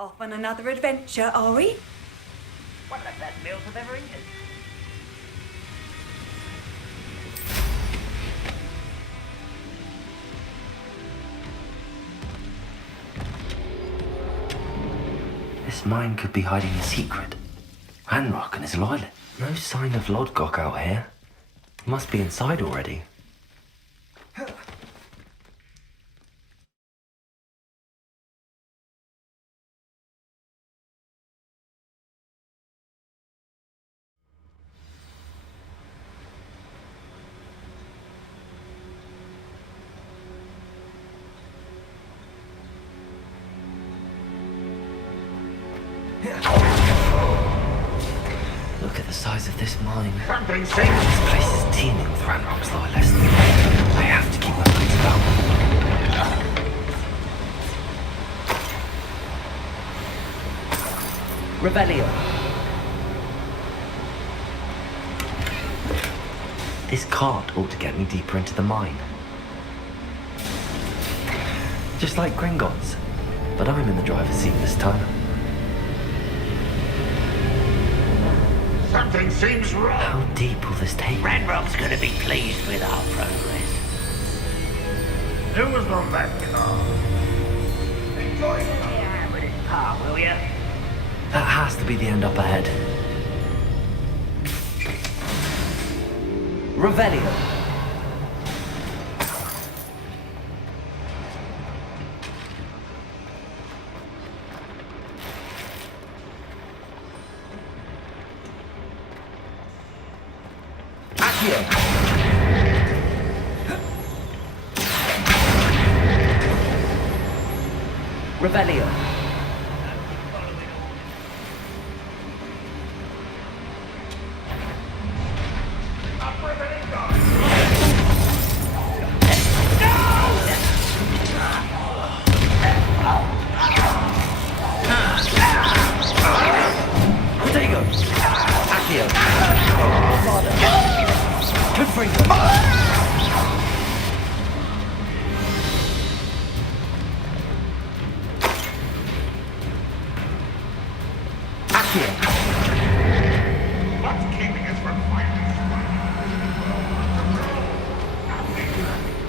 Off on another adventure, are we? One of the best meals I've ever eaten. This mine could be hiding a secret. Ranrock and his Lilith. No sign of Lodgok out here. He must be inside already. Look at the size of this mine. Something This seems... place is teeming with Ranrock's Loyalists. I have to keep my wits about me. Revelio. This cart ought to get me deeper into the mine. Just like Gringotts. But I'm in the driver's seat this time. Something seems wrong. How deep will this take me? Ranrock's gonna be pleased with our progress. Who was on that car? Enjoy it with his car, will ya? That has to be the end up ahead. Revelio. Accio. Revelio. Protego. Accio. Confringo. Accio. What's keeping us from fighting?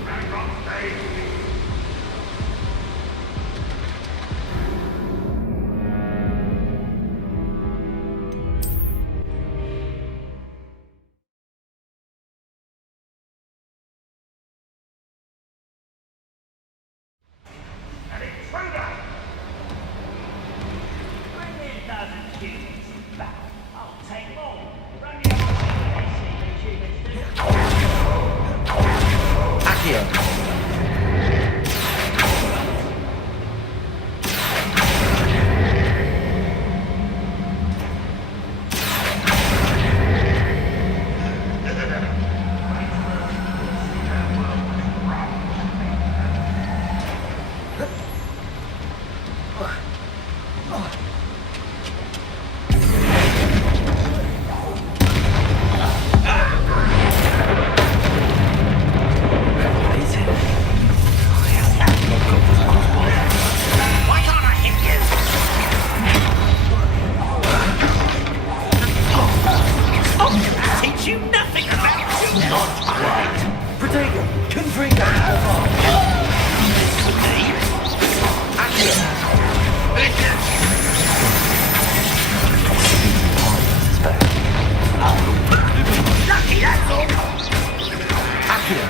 Ranrock's day. An intruder! Bring in dozen humans back. I'll take more. Run your Accio. Is it? I haven't got this crossbar. Why can't I hit you? Teach you nothing about you. Not quite. Protego. Confringo. For me? Suspect. Lucky, that's all. Accio.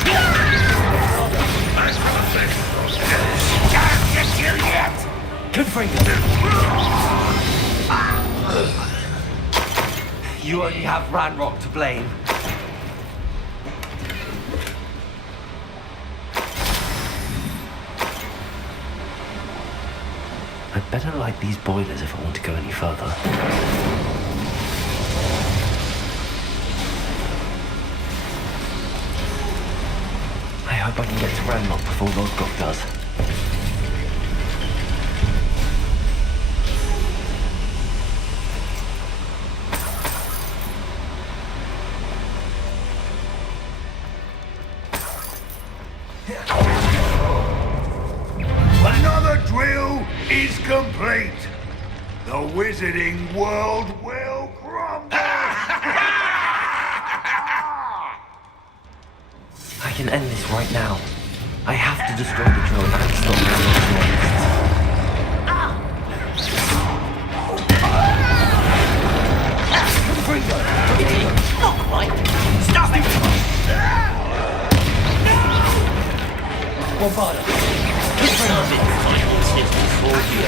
Can't get you yet. Confringo. You only have Ranrock to blame. I'd better light these boilers if I want to go any further. I hope I can get to Ranrock before Lodgok does. Another drill is complete. The wizarding world will crumble! I can end this right now. I have to destroy the drone and stop Not quite. Stop it! Bombarda! Final systems for you.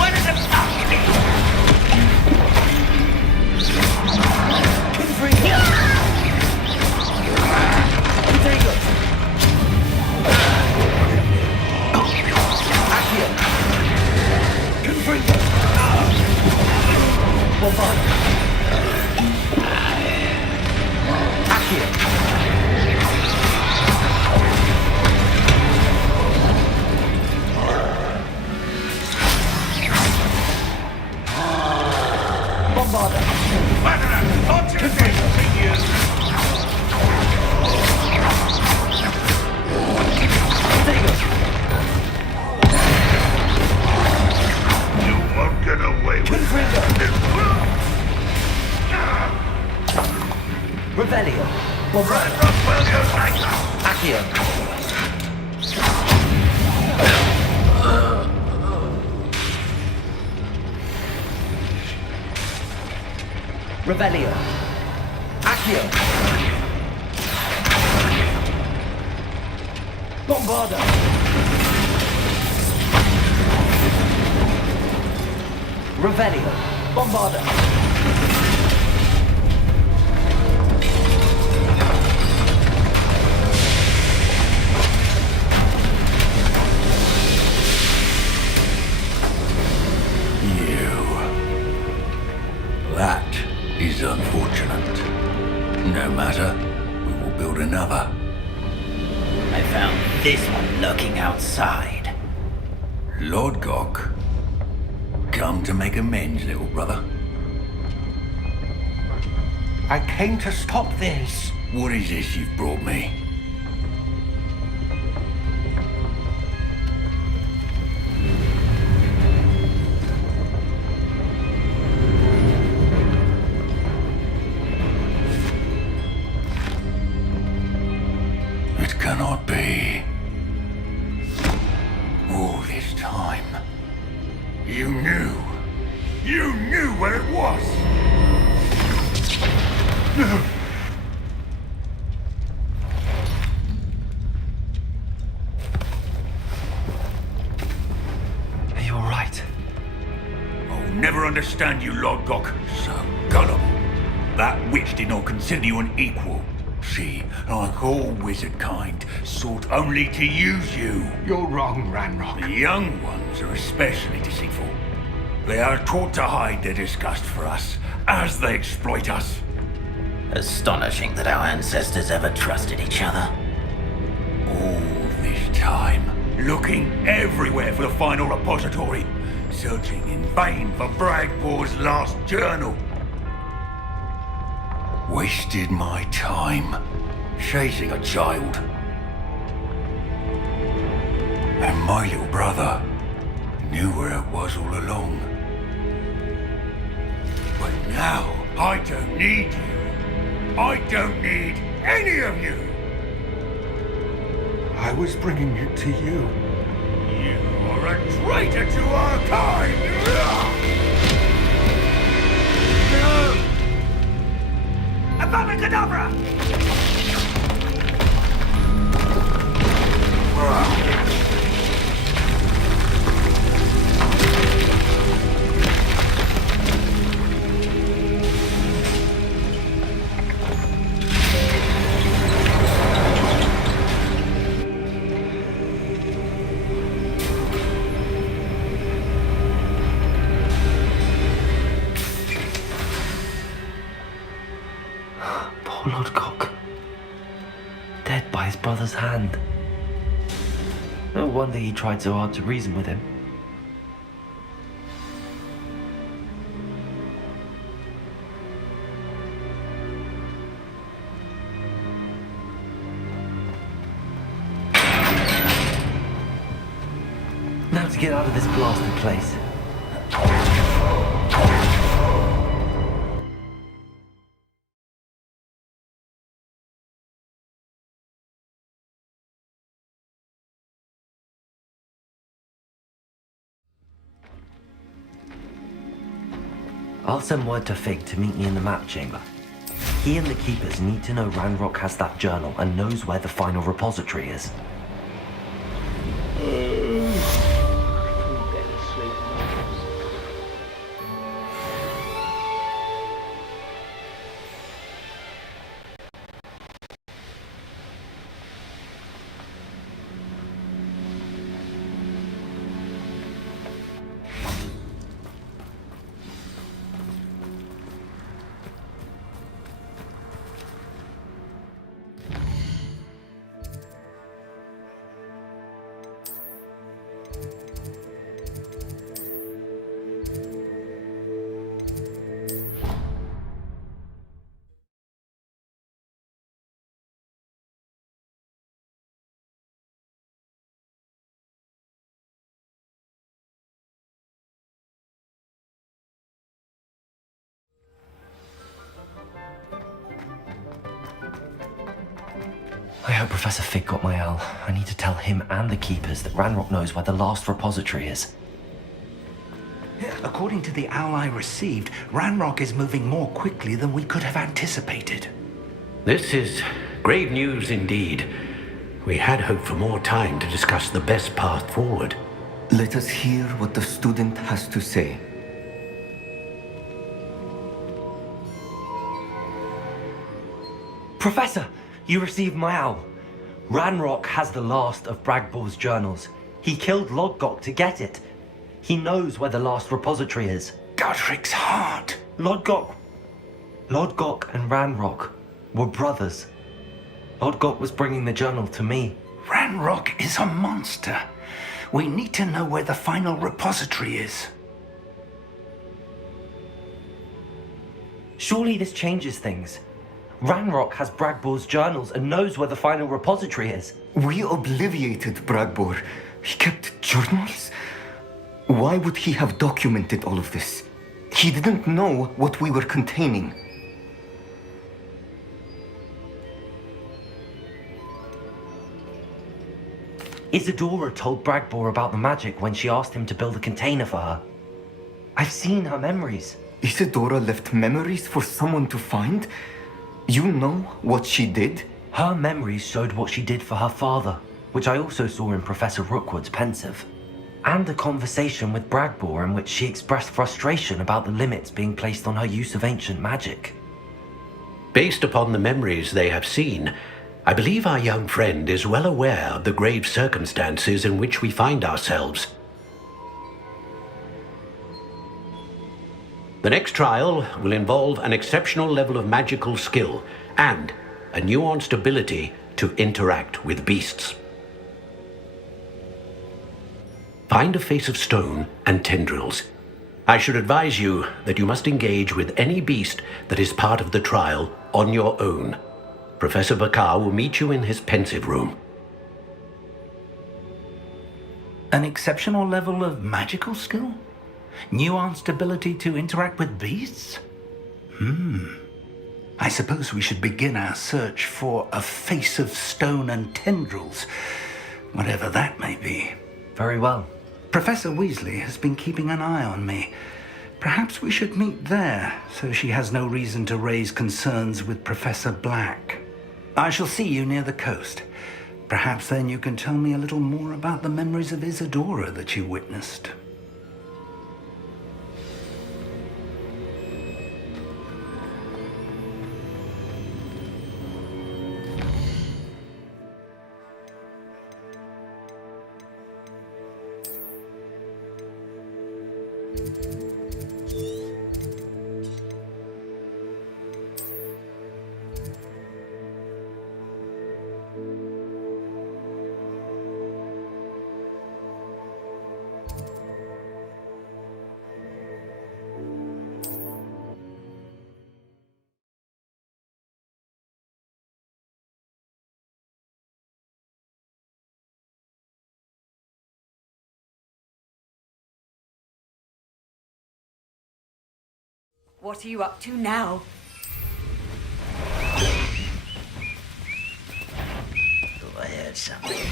What is it? You won't get away with it. Revelio! Accio! Revelio! Accio! Bombarda! Revelio! Bombarda! That is unfortunate. No matter, we will build another. I found this one lurking outside. Lord Gok, come to make amends, little brother. I came to stop this. What is this you've brought me? It cannot be. All this time, you knew. You knew what it was. Are you alright? I'll never understand you, Lord Gok. So gullible. That witch did not consider you an equal. She, like all wizard kind, sought only to use you. You're wrong, Ranrock. The young ones are especially deceitful. They are taught to hide their disgust for us as they exploit us. Astonishing that our ancestors ever trusted each other. All this time, looking everywhere for the final repository, searching in vain for Bragpor's last journal. Wasted my time chasing a child. And my little brother knew where it was all along. But now, I don't need you. I don't need any of you. I was bringing it to you. You are a traitor to our kind! No! Abacadabra! Lodgok. Dead by his brother's hand. No wonder he tried so hard to reason with him. Now to get out of this blasted place. I'll send word to Fig to meet me in the map chamber. He and the Keepers need to know Ranrock has that journal and knows where the final repository is. I hope Professor Fig got my owl. I need to tell him and the Keepers that Ranrock knows where the last repository is. According to the owl I received, Ranrock is moving more quickly than we could have anticipated. This is grave news indeed. We had hoped for more time to discuss the best path forward. Let us hear what the student has to say. Professor, you received my owl. Ranrock has the last of Bragbor's journals. He killed Lodgok to get it. He knows where the last repository is. Godric's heart! Lodgok and Ranrock were brothers. Lodgok was bringing the journal to me. Ranrock is a monster. We need to know where the final repository is. Surely this changes things. Ranrock has Bragbor's journals and knows where the final repository is. We obliviated Bragbor. He kept journals? Why would he have documented all of this? He didn't know what we were containing. Isadora told Bragbor about the magic when she asked him to build a container for her. I've seen her memories. Isadora left memories for someone to find? You know what she did? Her memories showed what she did for her father, which I also saw in Professor Rookwood's pensive. And a conversation with Bragbor in which she expressed frustration about the limits being placed on her use of ancient magic. Based upon the memories they have seen, I believe our young friend is well aware of the grave circumstances in which we find ourselves. The next trial will involve an exceptional level of magical skill and a nuanced ability to interact with beasts. Find a face of stone and tendrils. I should advise you that you must engage with any beast that is part of the trial on your own. Professor Bakar will meet you in his pensive room. An exceptional level of magical skill? Nuanced ability to interact with beasts? I suppose we should begin our search for a face of stone and tendrils, whatever that may be. Very well. Professor Weasley has been keeping an eye on me. Perhaps we should meet there, so she has no reason to raise concerns with Professor Black. I shall see you near the coast. Perhaps then you can tell me a little more about the memories of Isadora that you witnessed. What are you up to now? Thought I heard something.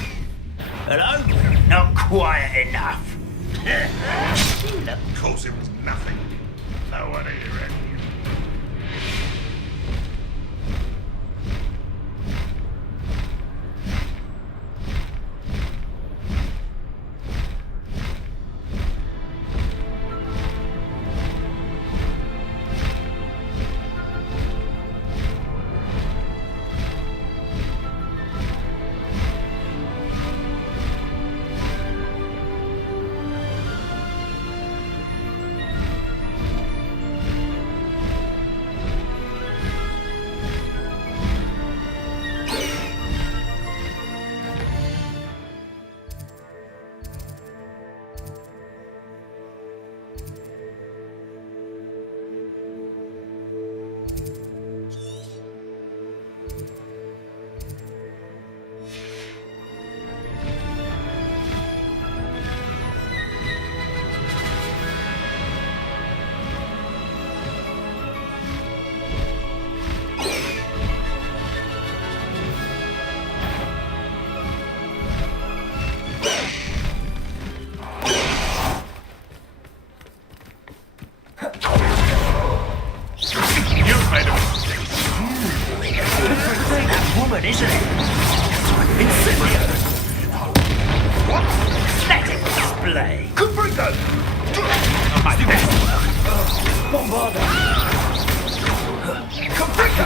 Hello? Not quiet enough. Of course it was nothing. No one here. Woman, isn't it? Incendiary! What? Let it display! Caprico! My best work! Bombarda! Caprico!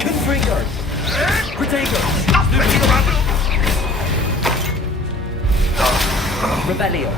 Confrigo! Protego! Stop messing around! Rebellion!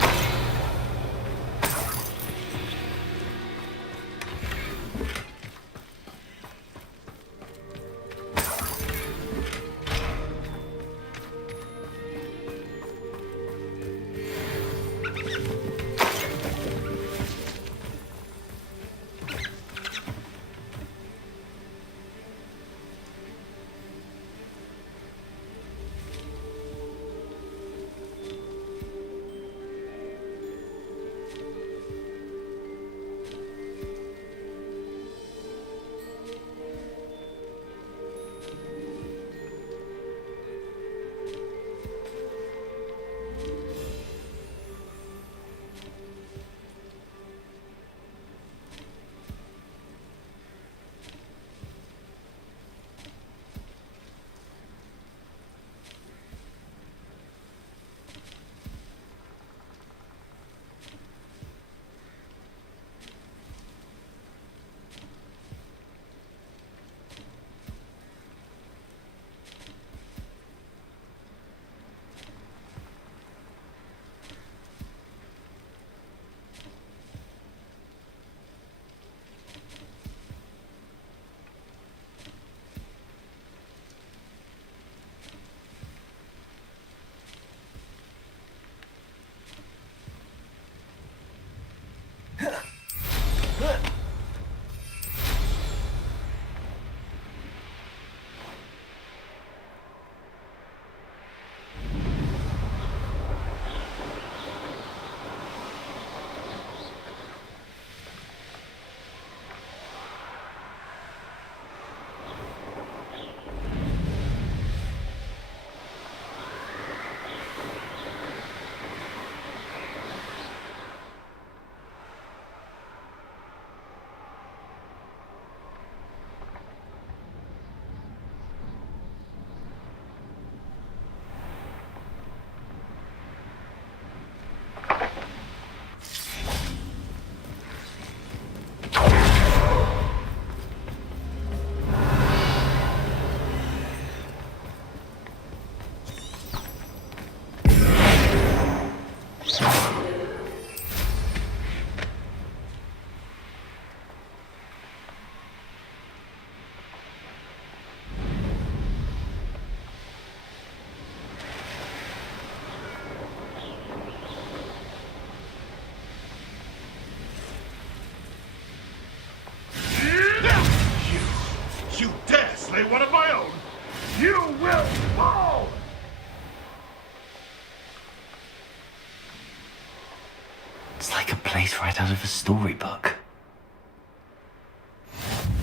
It's like a place right out of a storybook.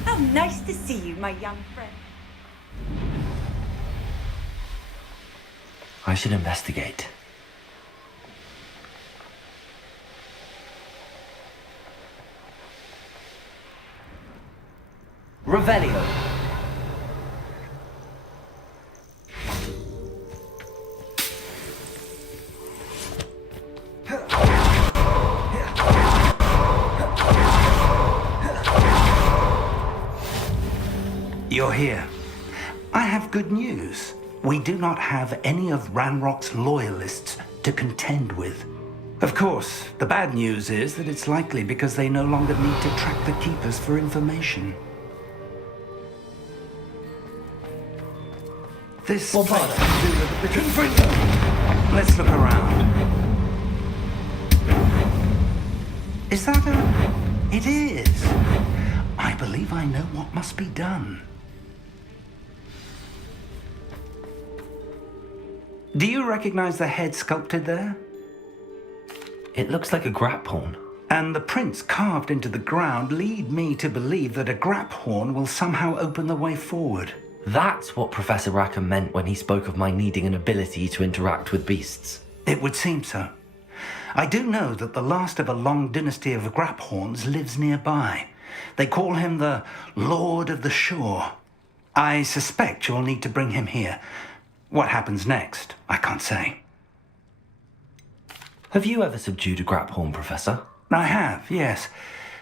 How nice to see you, my young friend. I should investigate. Revelio. You're here. I have good news. We do not have any of Ranrock's loyalists to contend with. Of course, the bad news is that it's likely because they no longer need to track the Keepers for information. This place can do with a bit of... Let's look around. Is that a... It is. I believe I know what must be done. Do you recognize the head sculpted there? It looks like a grap horn. And the prints carved into the ground lead me to believe that a grap horn will somehow open the way forward. That's what Professor Rackham meant when he spoke of my needing an ability to interact with beasts. It would seem so. I do know that the last of a long dynasty of grap horns lives nearby. They call him the Lord of the Shore. I suspect you'll need to bring him here. What happens next, I can't say. Have you ever subdued a grap horn, Professor? I have, yes.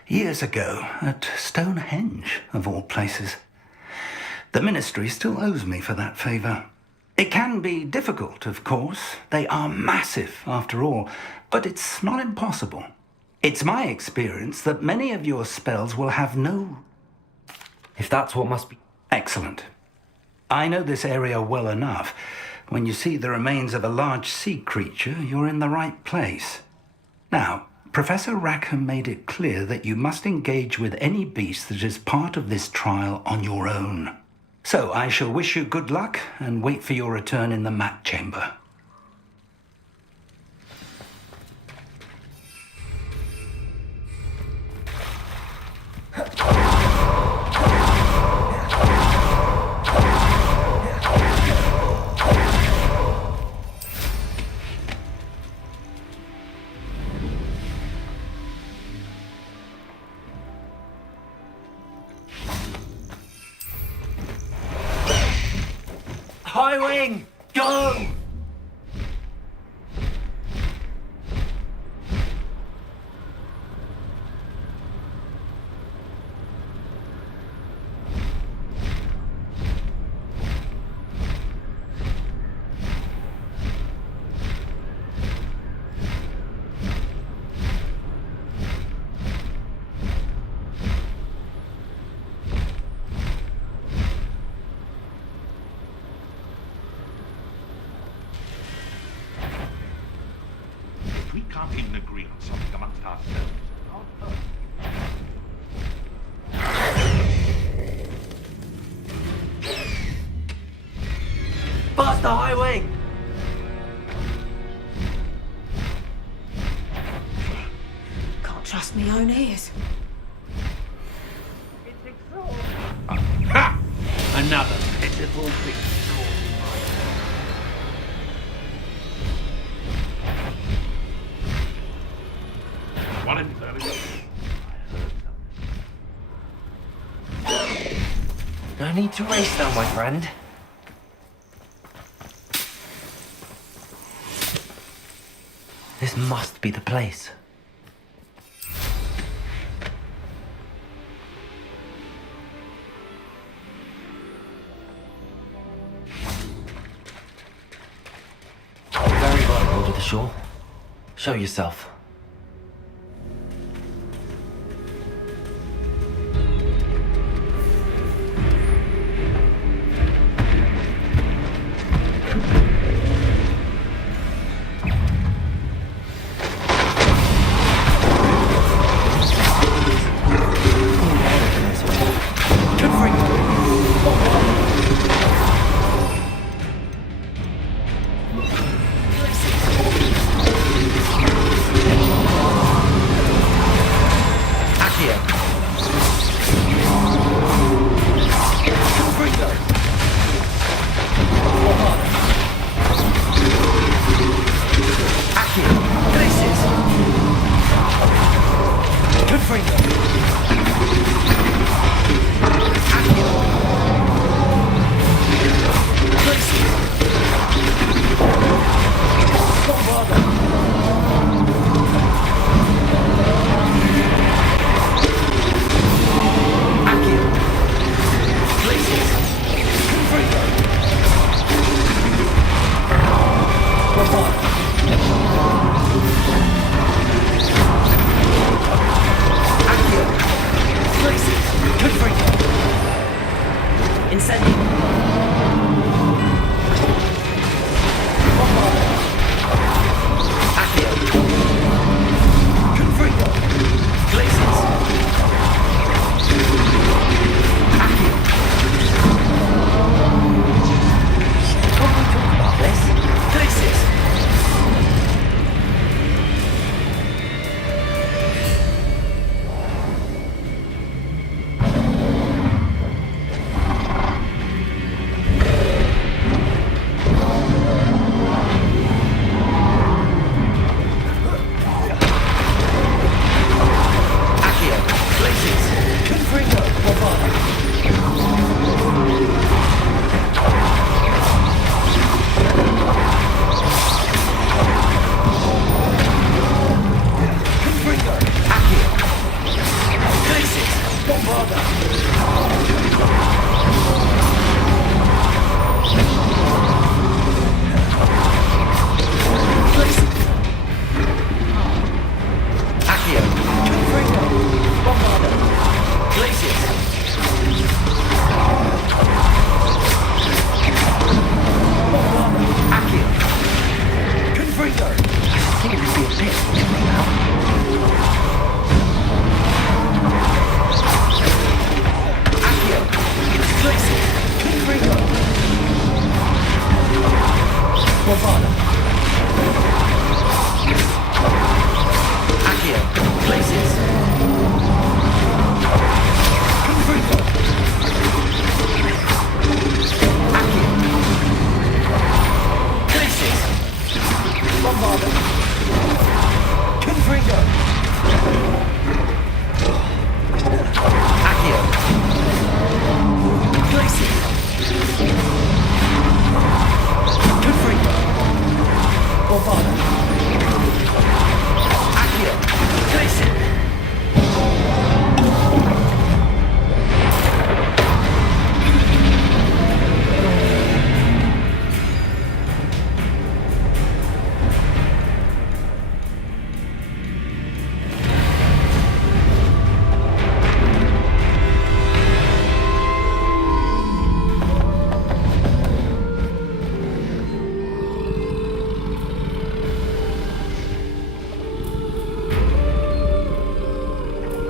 Years ago, at Stonehenge, of all places. The Ministry still owes me for that favor. It can be difficult, of course. They are massive, after all, but it's not impossible. It's my experience that many of your spells will have no... If that's what must be... Excellent. I know this area well enough. When you see the remains of a large sea creature, you're in the right place. Now, Professor Rackham made it clear that you must engage with any beast that is part of this trial on your own. So I shall wish you good luck and wait for your return in the map chamber. High wing! Go! We can't even agree on something amongst ourselves. Bust the high wing! Can't trust my own ears. Ha! Another pitiful beast. No need to race now, my friend. This must be the place. Very well, Lord of the Shore. Show yourself.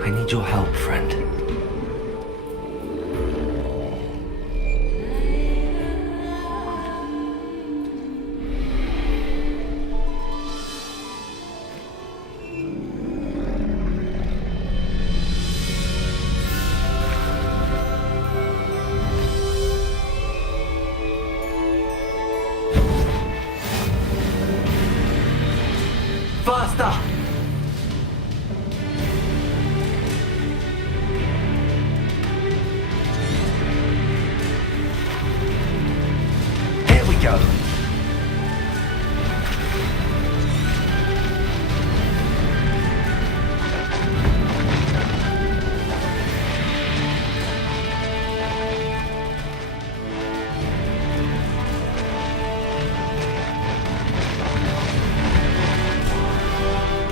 I need your help, friend. Faster! Here we go.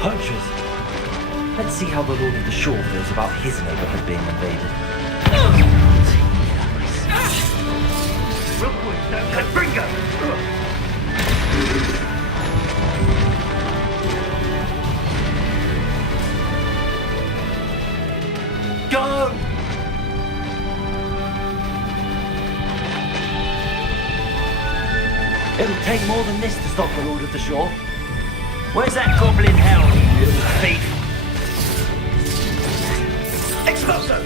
Poachers. Let's see how the Lord of the Shore feels about his neighborhood being invaded. Go! It'll take more than this to stop the Lord of the Shore. Where's that goblin hell, you little thief? Exploso!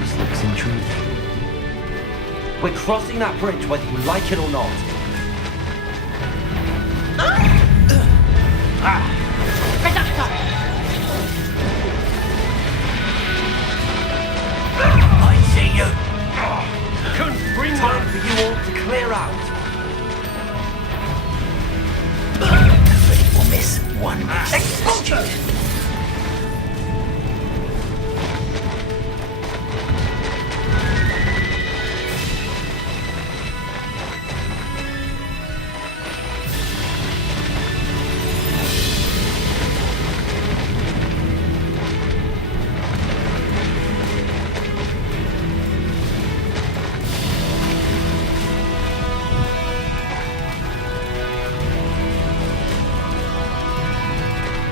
This looks intriguing. We're crossing that bridge whether you like it or not. I see you. Couldn't bring Time for you all to clear out. We'll miss one. Explosion!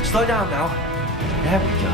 Slow down now. There we go.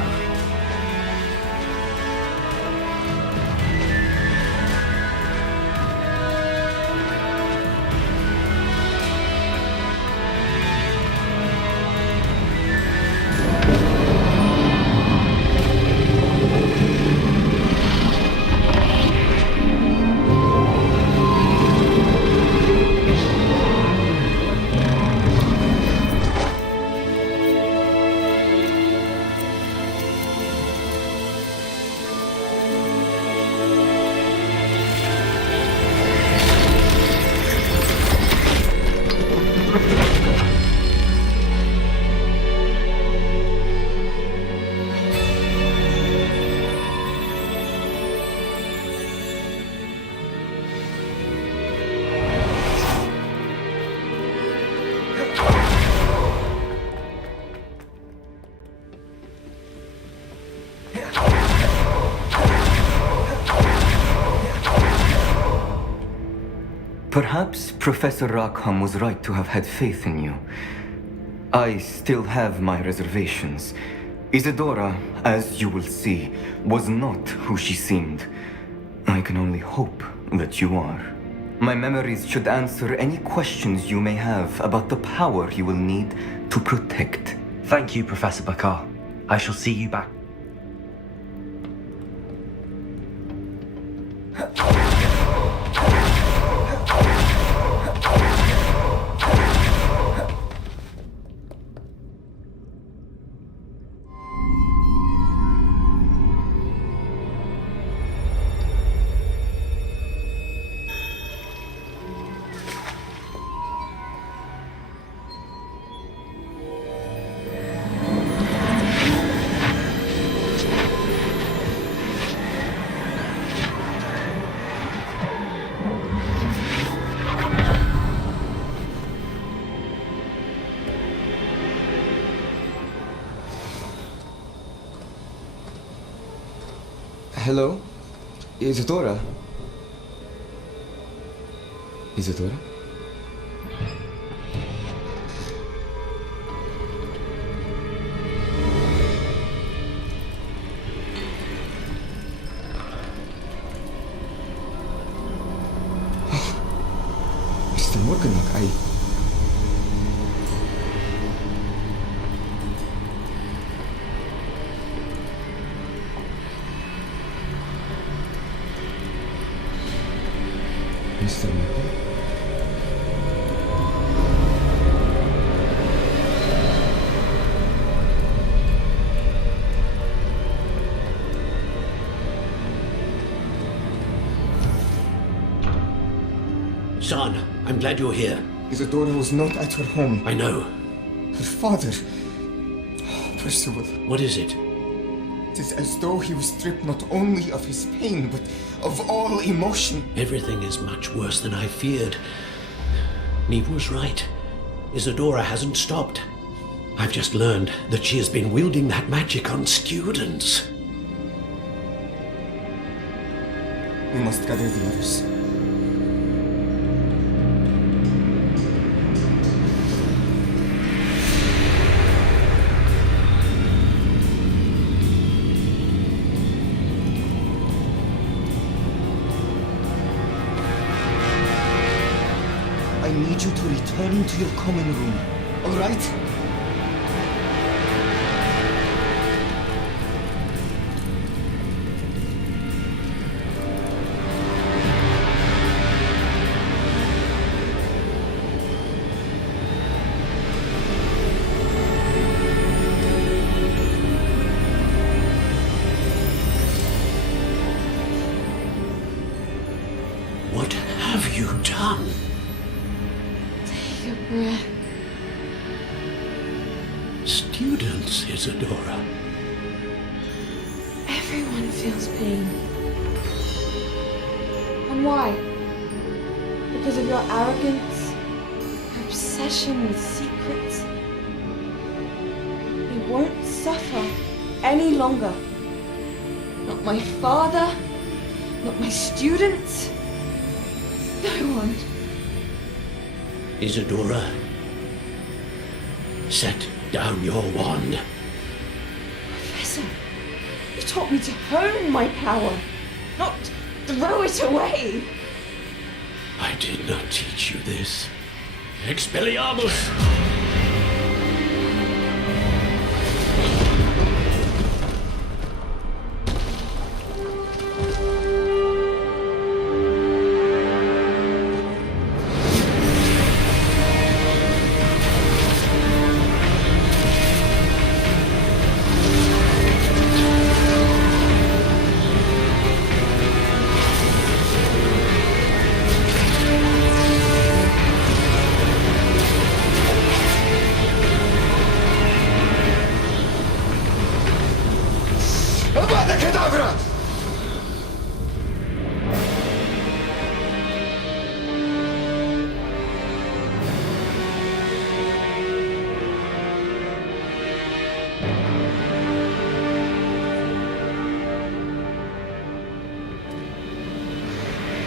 Perhaps Professor Rackham was right to have had faith in you. I still have my reservations. Isadora, as you will see, was not who she seemed. I can only hope that you are. My memories should answer any questions you may have about the power you will need to protect. Thank you, Professor Bakar. I shall see you back. Hello? Isadora? Isadora? Mr. Morganlock, Mr. Morgan? Son, I'm glad you're here. Isadora was not at her home. I know. Her father... Percival. What is it? It is as though he was stripped not only of his pain, but of all emotion. Everything is much worse than I feared. Neve was right. Isadora hasn't stopped. I've just learned that she has been wielding that magic on students. We must gather the others. I need you to return to your common room, all right? What have you done? Take a breath. Students, Isadora. Everyone feels pain. And why? Because of your arrogance? Your obsession with secrets? We won't suffer any longer. Not my father, not my students. No one. Isadora, set down your wand. Professor, you taught me to hone my power, not throw it away. I did not teach you this. Expelliarmus! Avada Kedavra!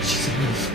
She's alive.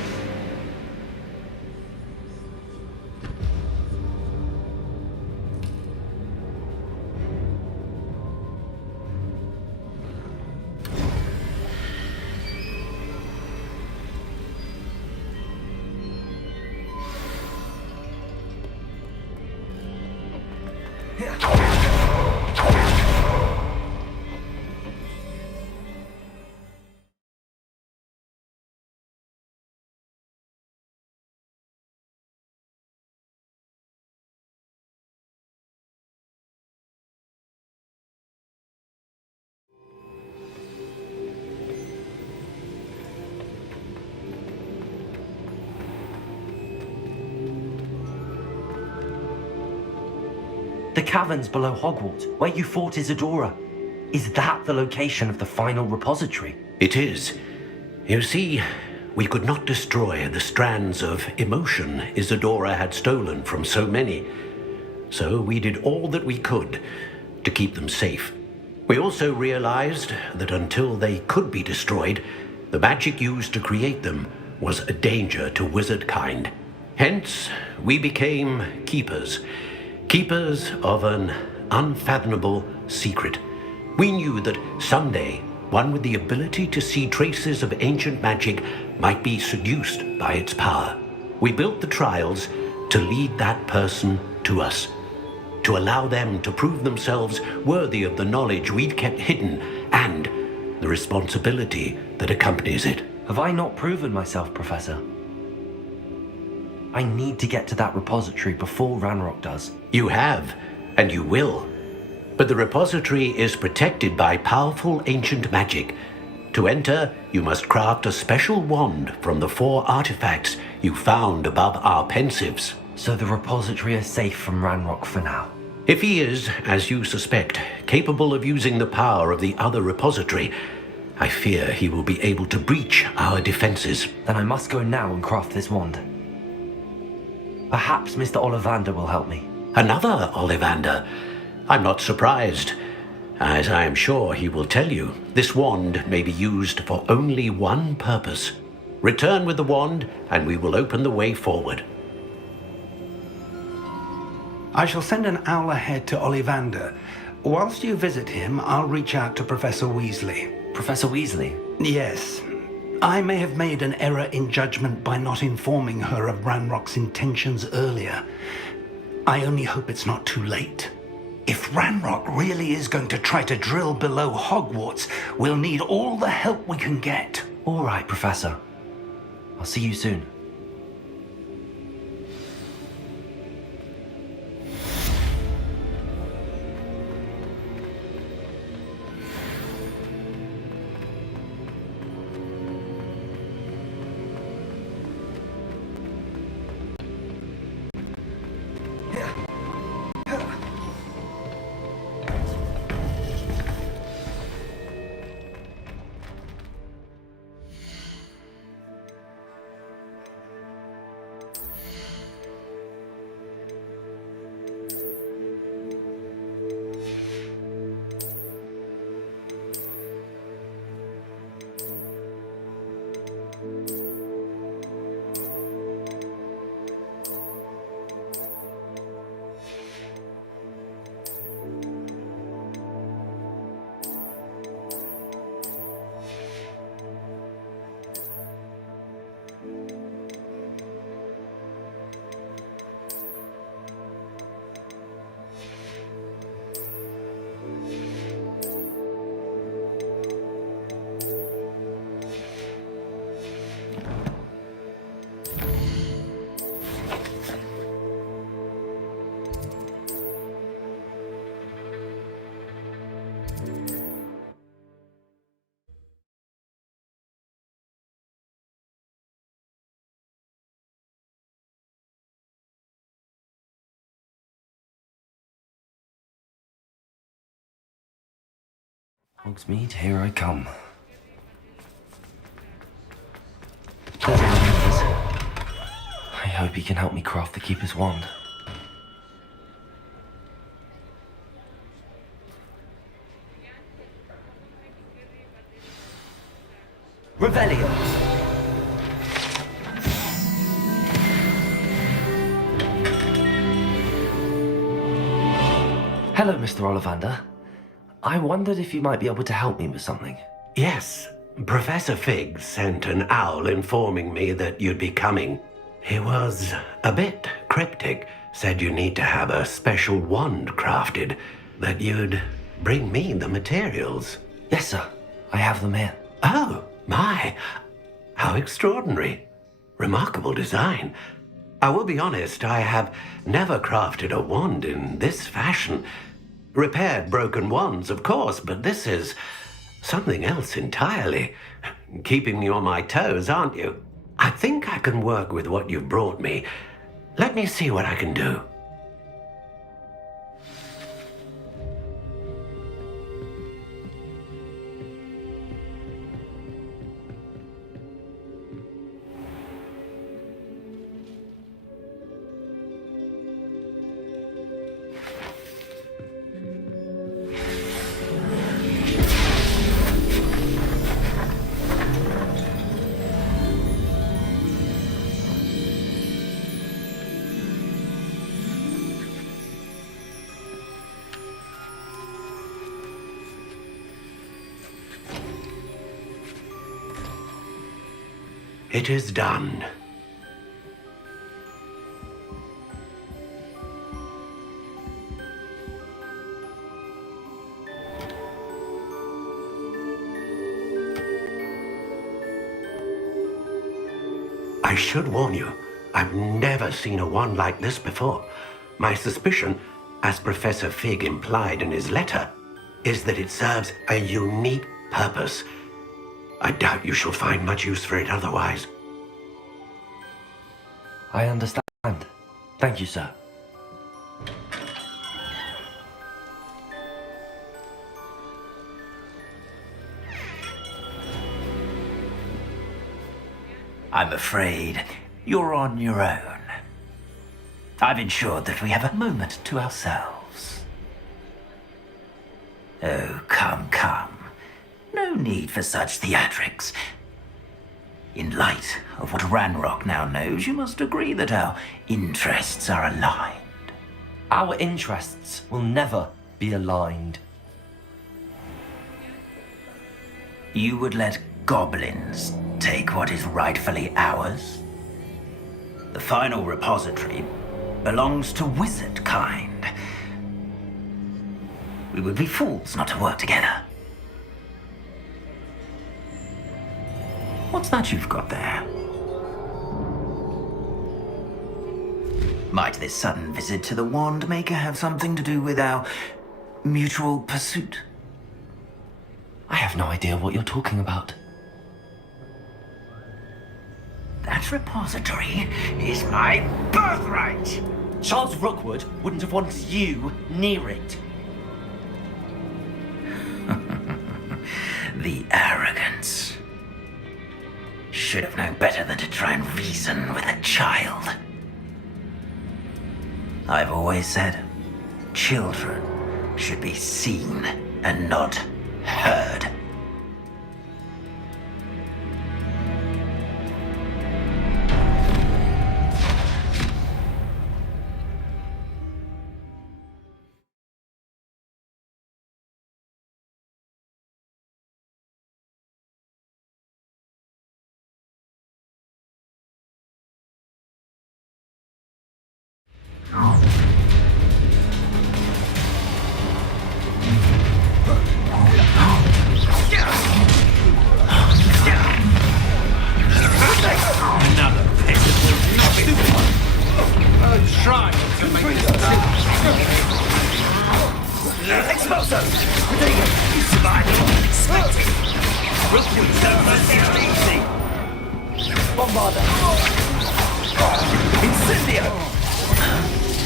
The caverns below Hogwarts, where you fought Isadora. Is that the location of the final repository? It is. You see, we could not destroy the strands of emotion Isadora had stolen from so many. So we did all that we could to keep them safe. We also realized that until they could be destroyed, the magic used to create them was a danger to wizard kind. Hence, we became keepers. Keepers of an unfathomable secret. We knew that someday, one with the ability to see traces of ancient magic might be seduced by its power. We built the trials to lead that person to us, to allow them to prove themselves worthy of the knowledge we'd kept hidden and the responsibility that accompanies it. Have I not proven myself, Professor? I need to get to that repository before Ranrock does. You have, and you will. But the repository is protected by powerful ancient magic. To enter, you must craft a special wand from the 4 artifacts you found above our pensives. So the repository is safe from Ranrock for now. If he is, as you suspect, capable of using the power of the other repository, I fear he will be able to breach our defenses. Then I must go now and craft this wand. Perhaps Mr. Ollivander will help me. Another Ollivander? I'm not surprised. As I am sure he will tell you, this wand may be used for only one purpose. Return with the wand, and we will open the way forward. I shall send an owl ahead to Ollivander. Whilst you visit him, I'll reach out to Professor Weasley. Professor Weasley? Yes. I may have made an error in judgment by not informing her of Ranrock's intentions earlier. I only hope it's not too late. If Ranrock really is going to try to drill below Hogwarts, we'll need all the help we can get. All right, Professor. I'll see you soon. Hogsmeade, here I come. There's Ollivander's. I hope he can help me craft the Keeper's wand. Revelio! Hello, Mr. Ollivander. I wondered if you might be able to help me with something. Yes, Professor Fig sent an owl informing me that you'd be coming. He was a bit cryptic, said you need to have a special wand crafted, that you'd bring me the materials. Yes, sir. I have them here. Oh, my. How extraordinary. Remarkable design. I will be honest, I have never crafted a wand in this fashion. Repaired broken wands, of course, but this is something else entirely. Keeping me on my toes, aren't you? I think I can work with what you've brought me. Let me see what I can do. It is done. I should warn you, I've never seen a wand like this before. My suspicion, as Professor Fig implied in his letter, is that it serves a unique purpose. I doubt you shall find much use for it otherwise. I understand. Thank you, sir. I'm afraid you're on your own. I've ensured that we have a moment to ourselves. Oh, come, come. No need for such theatrics. In light of what Ranrock now knows, you must agree that our interests are aligned. Our interests will never be aligned. You would let goblins take what is rightfully ours? The final repository belongs to wizard kind. We would be fools not to work together. What's that you've got there? Might this sudden visit to the Wand Maker have something to do with our mutual pursuit? I have no idea what you're talking about. That repository is my birthright! Charles Rookwood wouldn't have wanted you near it. The arrogance. Should have known better than to try and reason with a child. I've always said, children should be seen and not heard.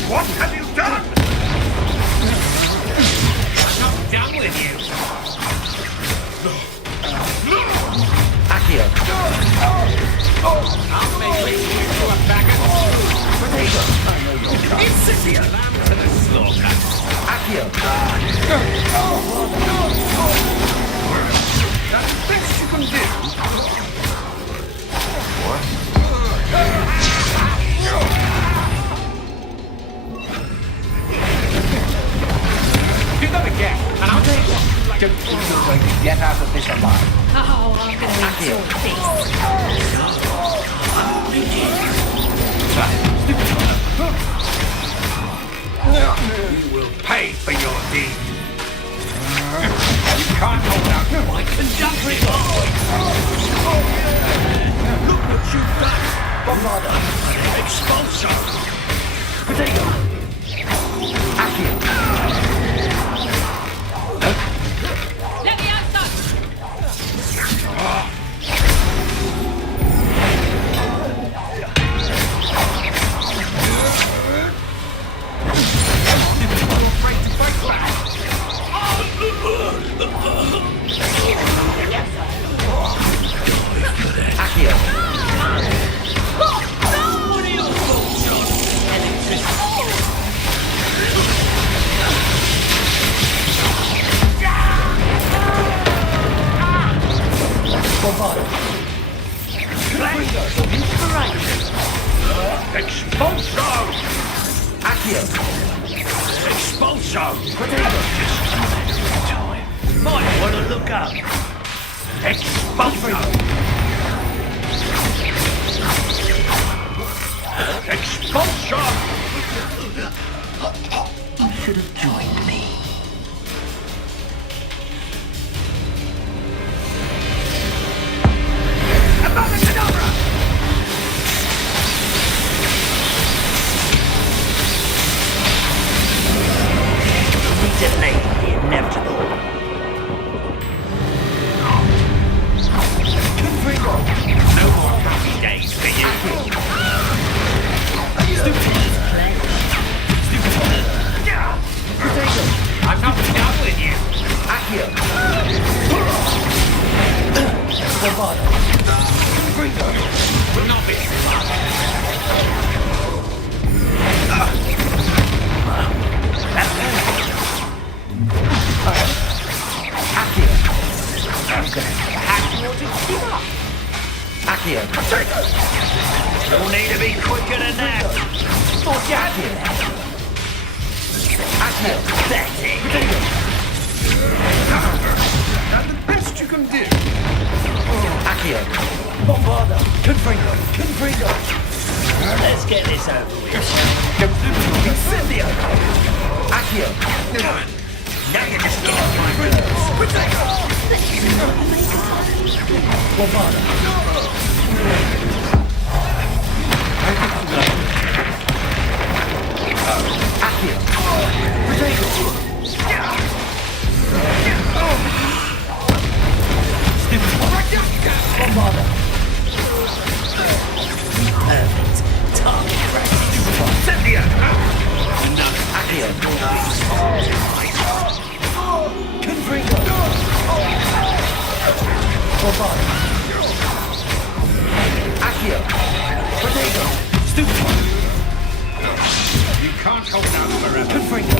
What have you done? Not done with you. Accio. I'll make you to a bag of Incendia! Lamb to the slaughter. Accio. That's the best you can do. Do that again, and I'll take one. Don't think you're going to get out of this alive. Oh, I'm gonna need your face. You will pay for your deed. You can't hold out. I can jump it. Look what you've done. Bombarder. Expulsion. Potato. Accio. Let me outside. You're afraid to fight back. Accio. Expulsion. Accio. Expulsion. Potato. Might want to look up. Expulsion. You should have joined me. Delay the inevitable. No more happy days for you. I'm not done with you. Will not be Accio. You'll need to be quicker than that. That's the best you can do. Accio. Bombarda. Confringo. Let's get this over with. Incendio. Accio. Now you're just getting my rhythms. Accio. Bombarda. Perfect. Target practice. Incendio. Accio. Confringo. Bombarda. Accio. Protego. Stupid. You can't hold out forever. Confringo.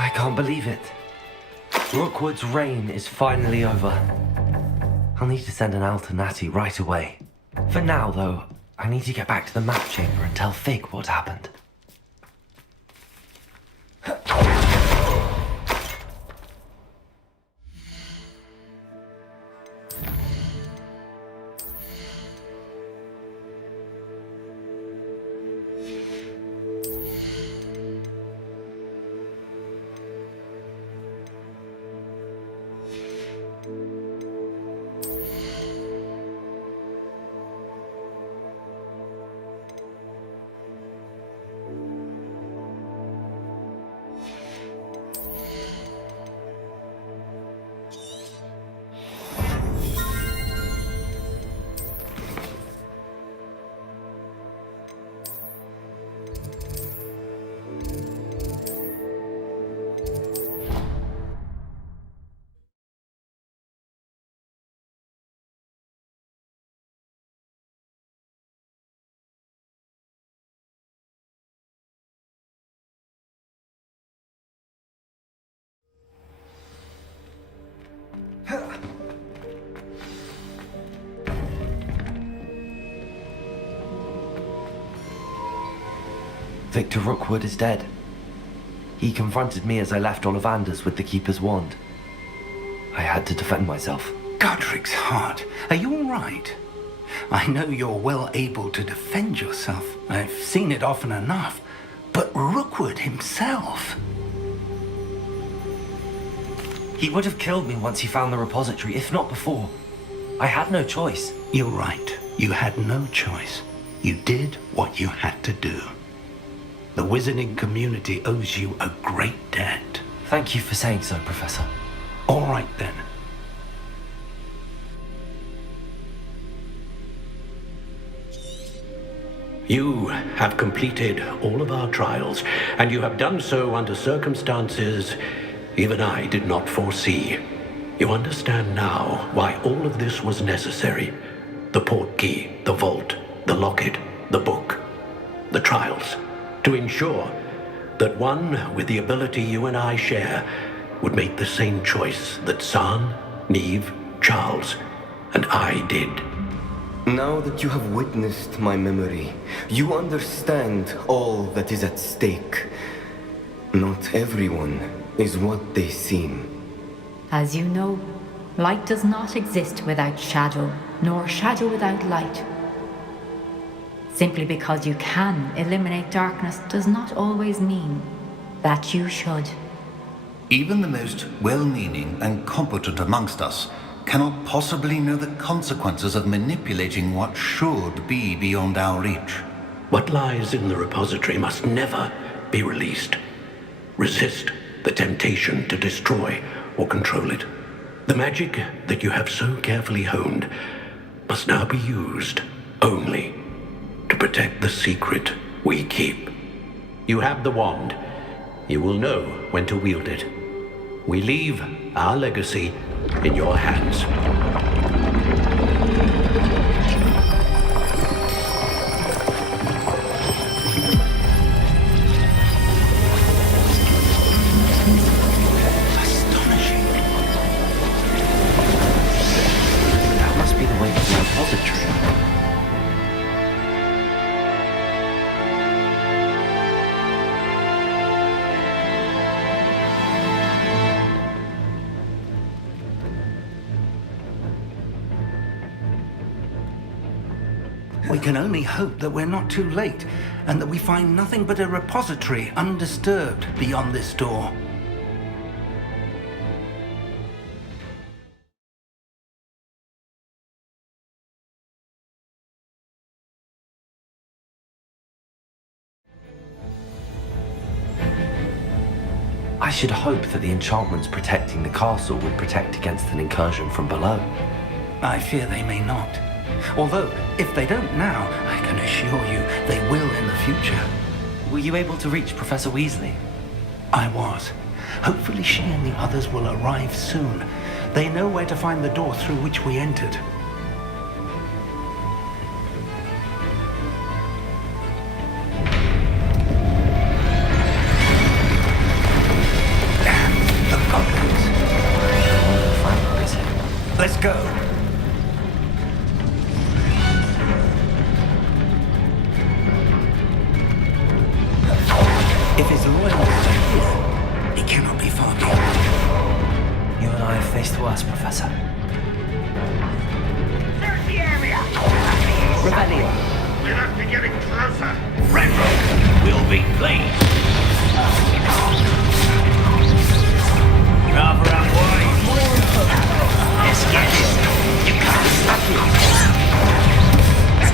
I can't believe it. Rookwood's reign is finally over. I'll need to send an alternati right away. For now, though, I need to get back to the map chamber and tell Fig what happened. Victor Rookwood is dead. He confronted me as I left Ollivander's with the Keeper's wand. I had to defend myself. Godric's heart, are you all right? I know you're well able to defend yourself. I've seen it often enough. But Rookwood himself... He would have killed me once he found the repository, if not before. I had no choice. You're right. You had no choice. You did what you had to do. The wizarding community owes you a great debt. Thank you for saying so, Professor. All right, then. You have completed all of our trials, and you have done so under circumstances even I did not foresee. You understand now why all of this was necessary. The port key, the vault, the locket, the book, the trials, to ensure that one with the ability you and I share would make the same choice that San, Neve, Charles, and I did. Now that you have witnessed my memory, you understand all that is at stake. Not everyone is what they seem. As you know, light does not exist without shadow, nor shadow without light. Simply because you can eliminate darkness does not always mean that you should. Even the most well-meaning and competent amongst us cannot possibly know the consequences of manipulating what should be beyond our reach. What lies in the repository must never be released. Resist the temptation to destroy or control it. The magic that you have so carefully honed must now be used only to protect the secret we keep. You have the wand. You will know when to wield it. We leave our legacy in your hands. Astonishing. That must be the way to the repository. We can only hope that we're not too late, and that we find nothing but a repository undisturbed beyond this door. I should hope that the enchantments protecting the castle would protect against an incursion from below. I fear they may not. Although, if they don't now, I can assure you they will in the future. Were you able to reach Professor Weasley? I was. Hopefully she and the others will arrive soon. They know where to find the door through which we entered. Damn, the goblins. Let's go. If his loyalists are here, he cannot be far beyond. You and I have faced worse, Professor. Search the area! Rebellion. We must be getting closer. Ranrock will be pleased. Rather unwise. Let's get it. You can't stop it. Is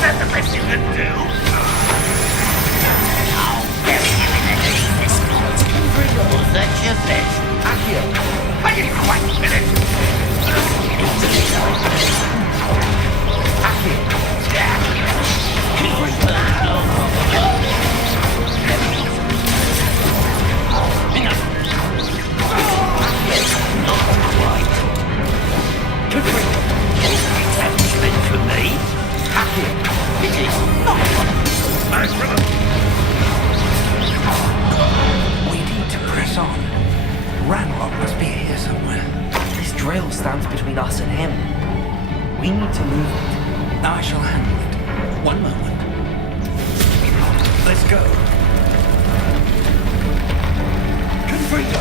that the best you can do? Was that your best? Are you quite finished? We need to press on. Ranrock must be here somewhere. This drill stands between us and him. We need to move it. I shall handle it. One moment. Let's go. Confringo!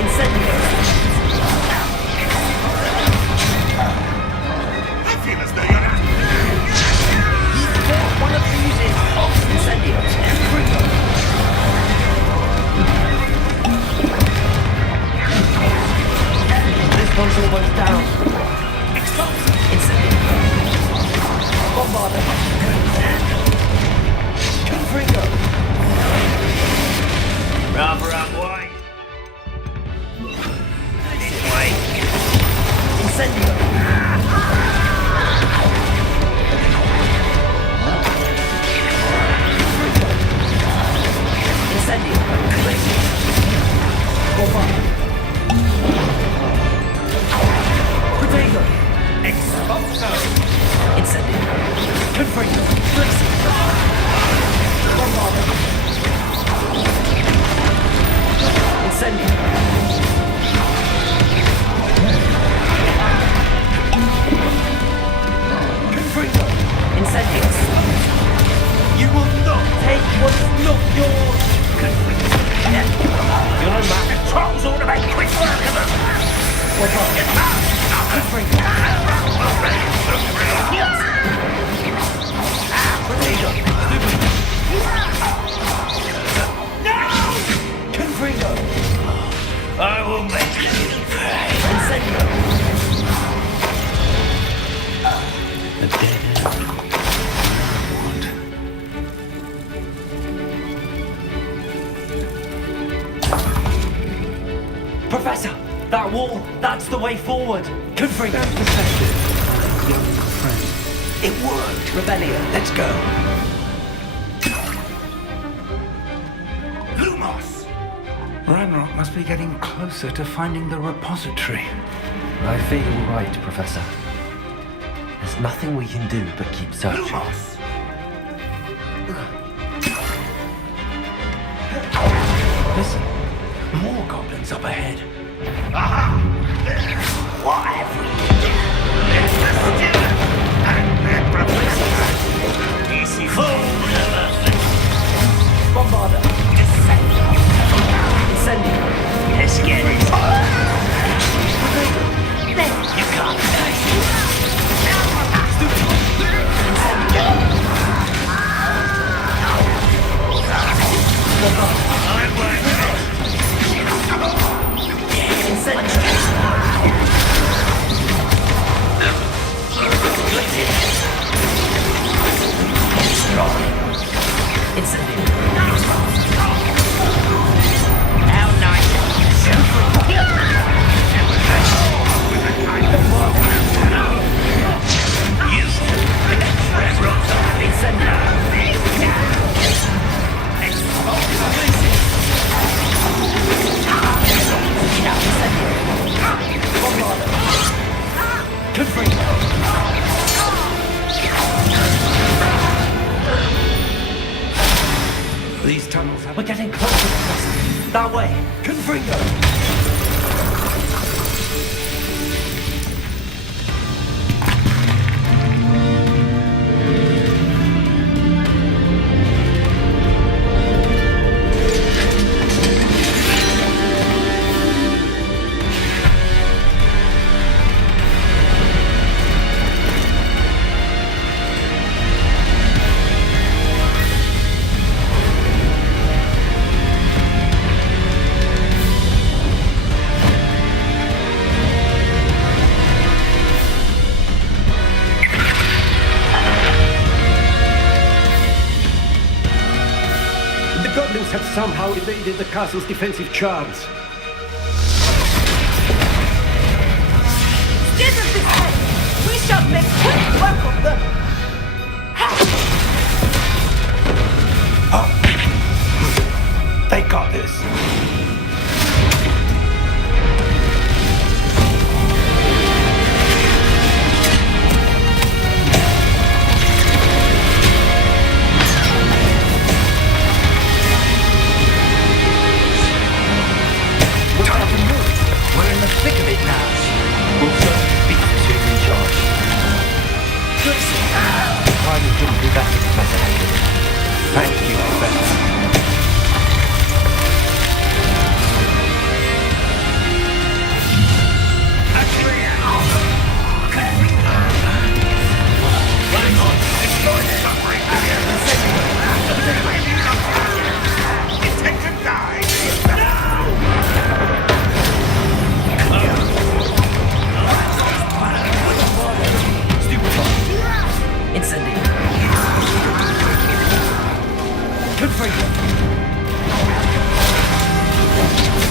Incendio! You will not take what's not yours! You're no match. The trolls ought to make quick work of them! I will make you pray. A dead end. Professor! That wall! That's the way forward! Confront! Don't pathetic, young friend. It worked, Rebellion. Let's go. Lumos! Ranrock must be getting closer to finding the repository. I feel right, Professor. There's nothing we can do but keep searching. Lumos! Listen, more goblins up ahead. What have we done? Easy Bombarder! Incendio! Let's get it. You can't These tunnels have... We're getting closer, Professor. That way. Confringo! Have somehow evaded the castle's defensive charms. Give us this head! We shall make quick work of them! They got this. Thick of it now. We'll certainly beat the two in charge. Why you couldn't do better, Professor Hayden? Thank you, Professor.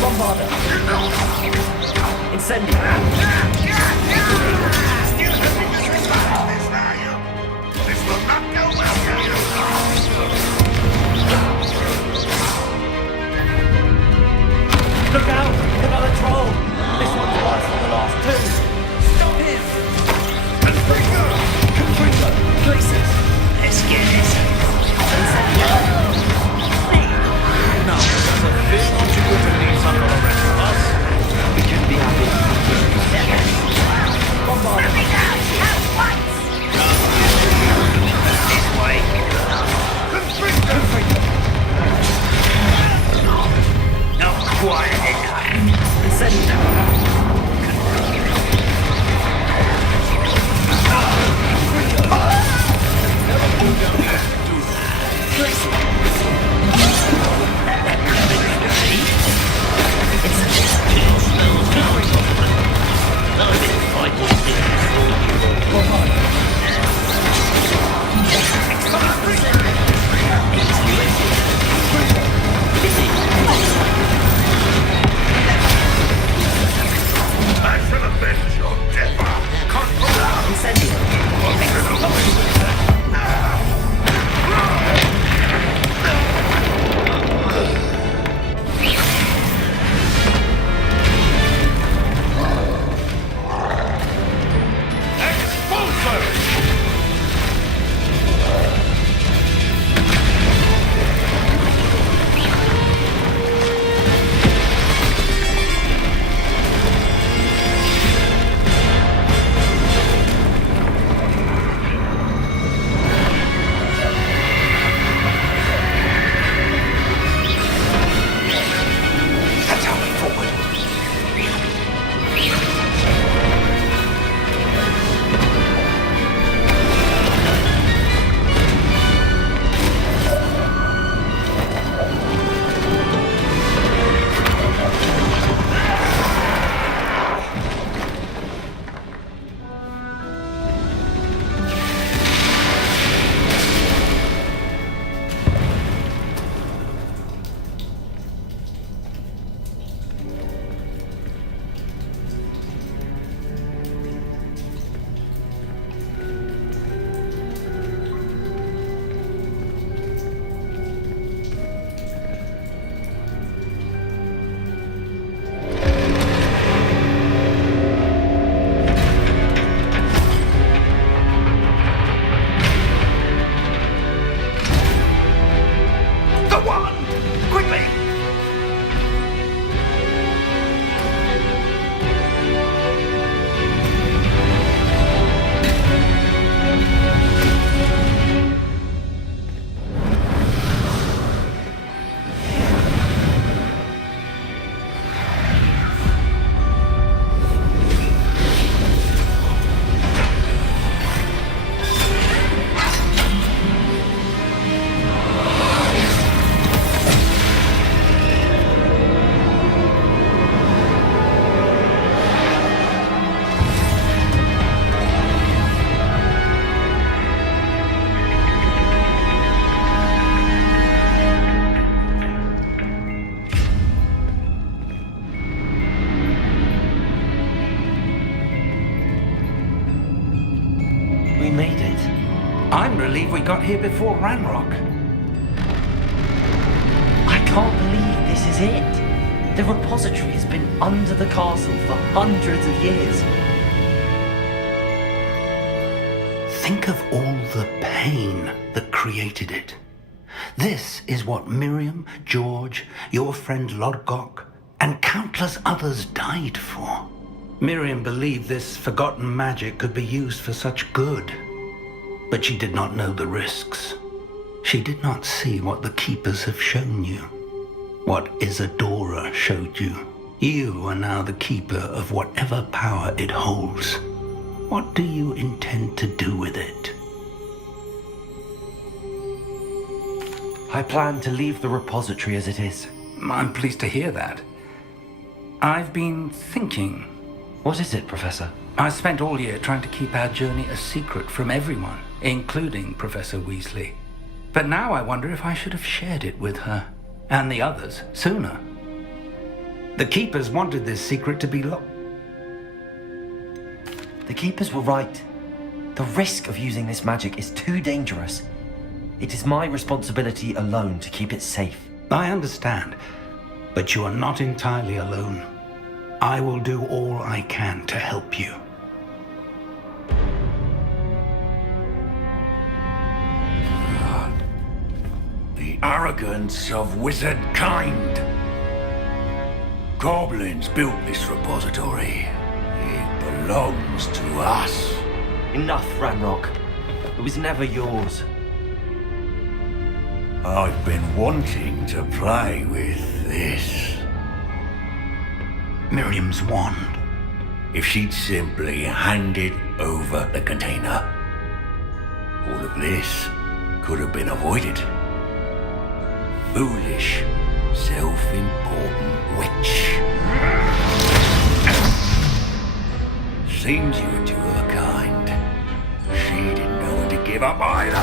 Bombarder! Incendio! Still hoping to survive this, are you? This will not go well for you. Look out! I'm relieved we got here before Ranrock. I can't believe this is it. The repository has been under the castle for hundreds of years. Think of all the pain that created it. This is what Miriam, George, your friend Lodgok, and countless others died for. Miriam believed this forgotten magic could be used for such good. But she did not know the risks. She did not see what the Keepers have shown you. What Isadora showed you. You are now the Keeper of whatever power it holds. What do you intend to do with it? I plan to leave the repository as it is. I'm pleased to hear that. I've been thinking. What is it, Professor? I spent all year trying to keep our journey a secret from everyone, including Professor Weasley. But now I wonder if I should have shared it with her, and the others, sooner. The Keepers wanted this secret to be locked. The Keepers were right. The risk of using this magic is too dangerous. It is my responsibility alone to keep it safe. I understand, but you are not entirely alone. I will do all I can to help you. The arrogance of wizard kind. Goblins built this repository. It belongs to us. Enough, Ranrock. It was never yours. I've been wanting to play with this. Miriam's wand. If she'd simply handed over the container, all of this could have been avoided. Foolish, self-important witch. Seems you were two of a kind. She didn't know when to give up either.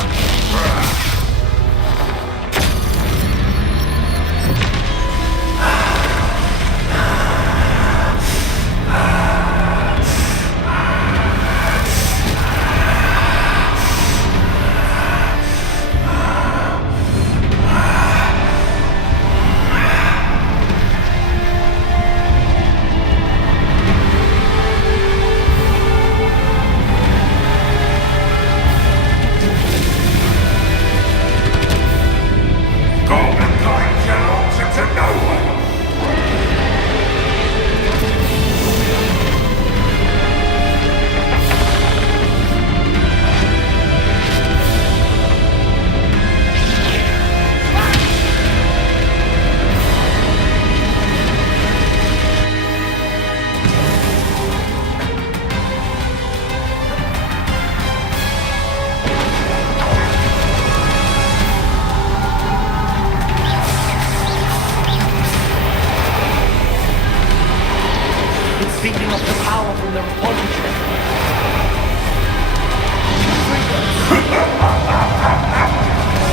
Feeding off the power from the repository.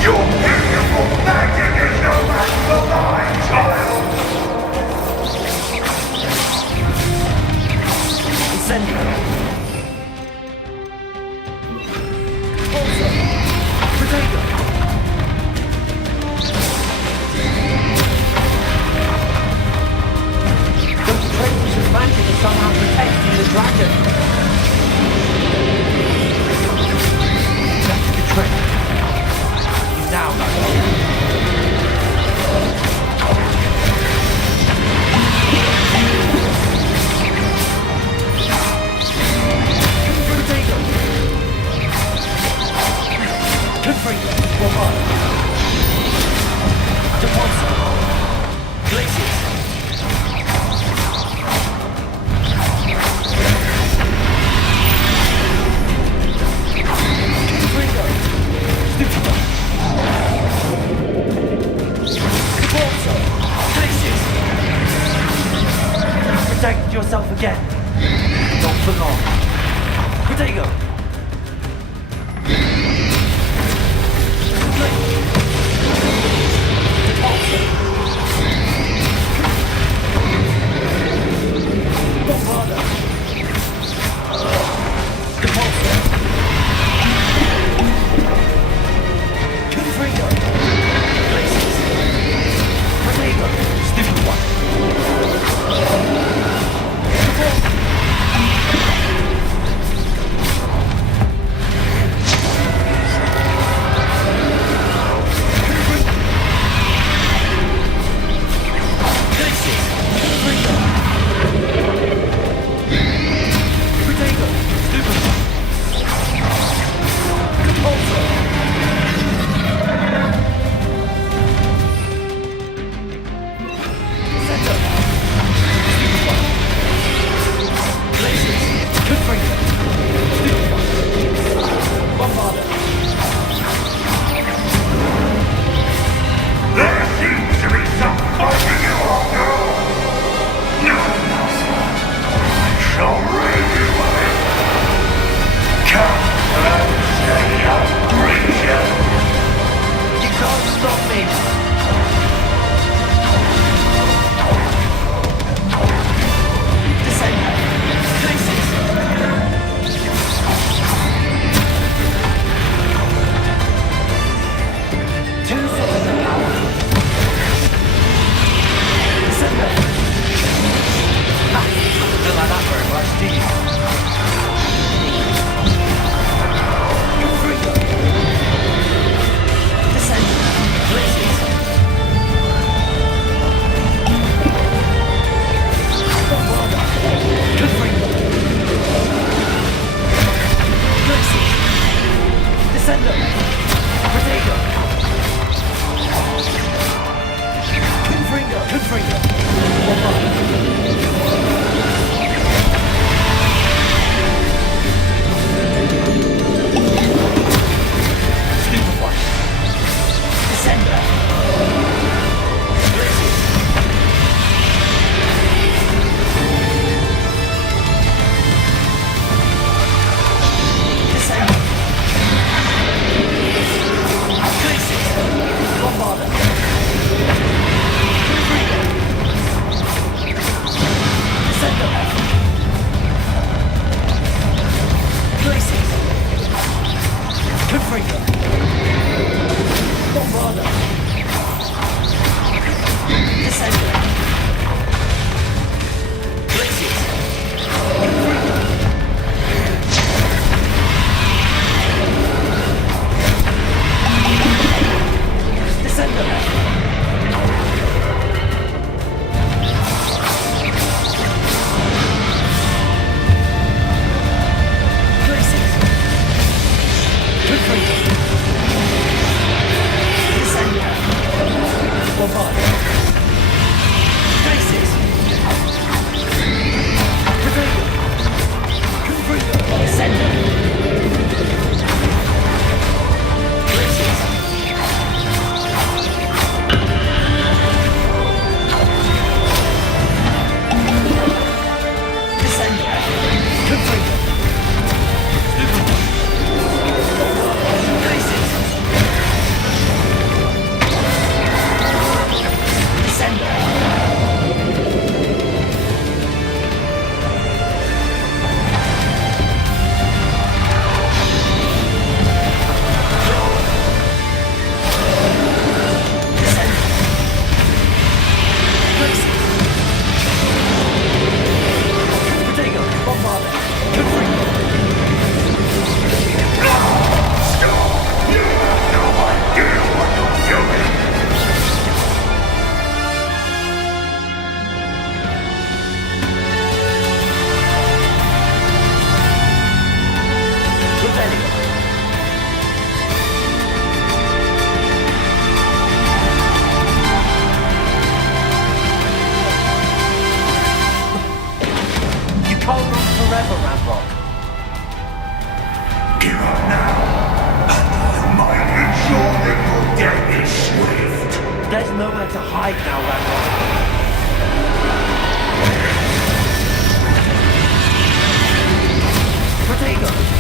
Your beautiful magic is no match for mine, child! Incendio. Also, potato. Those traitors of magic are somehow protecting the dragon. That's the trick. You now know. Potato. Confringo. Romano. Deponso. Glacius. Protect yourself again. Not for long. Potato. Bombarda. Repulsor. Confringo. Glacius. Potato. Stiffy one. There's nowhere to hide now, Ranrock. Protego!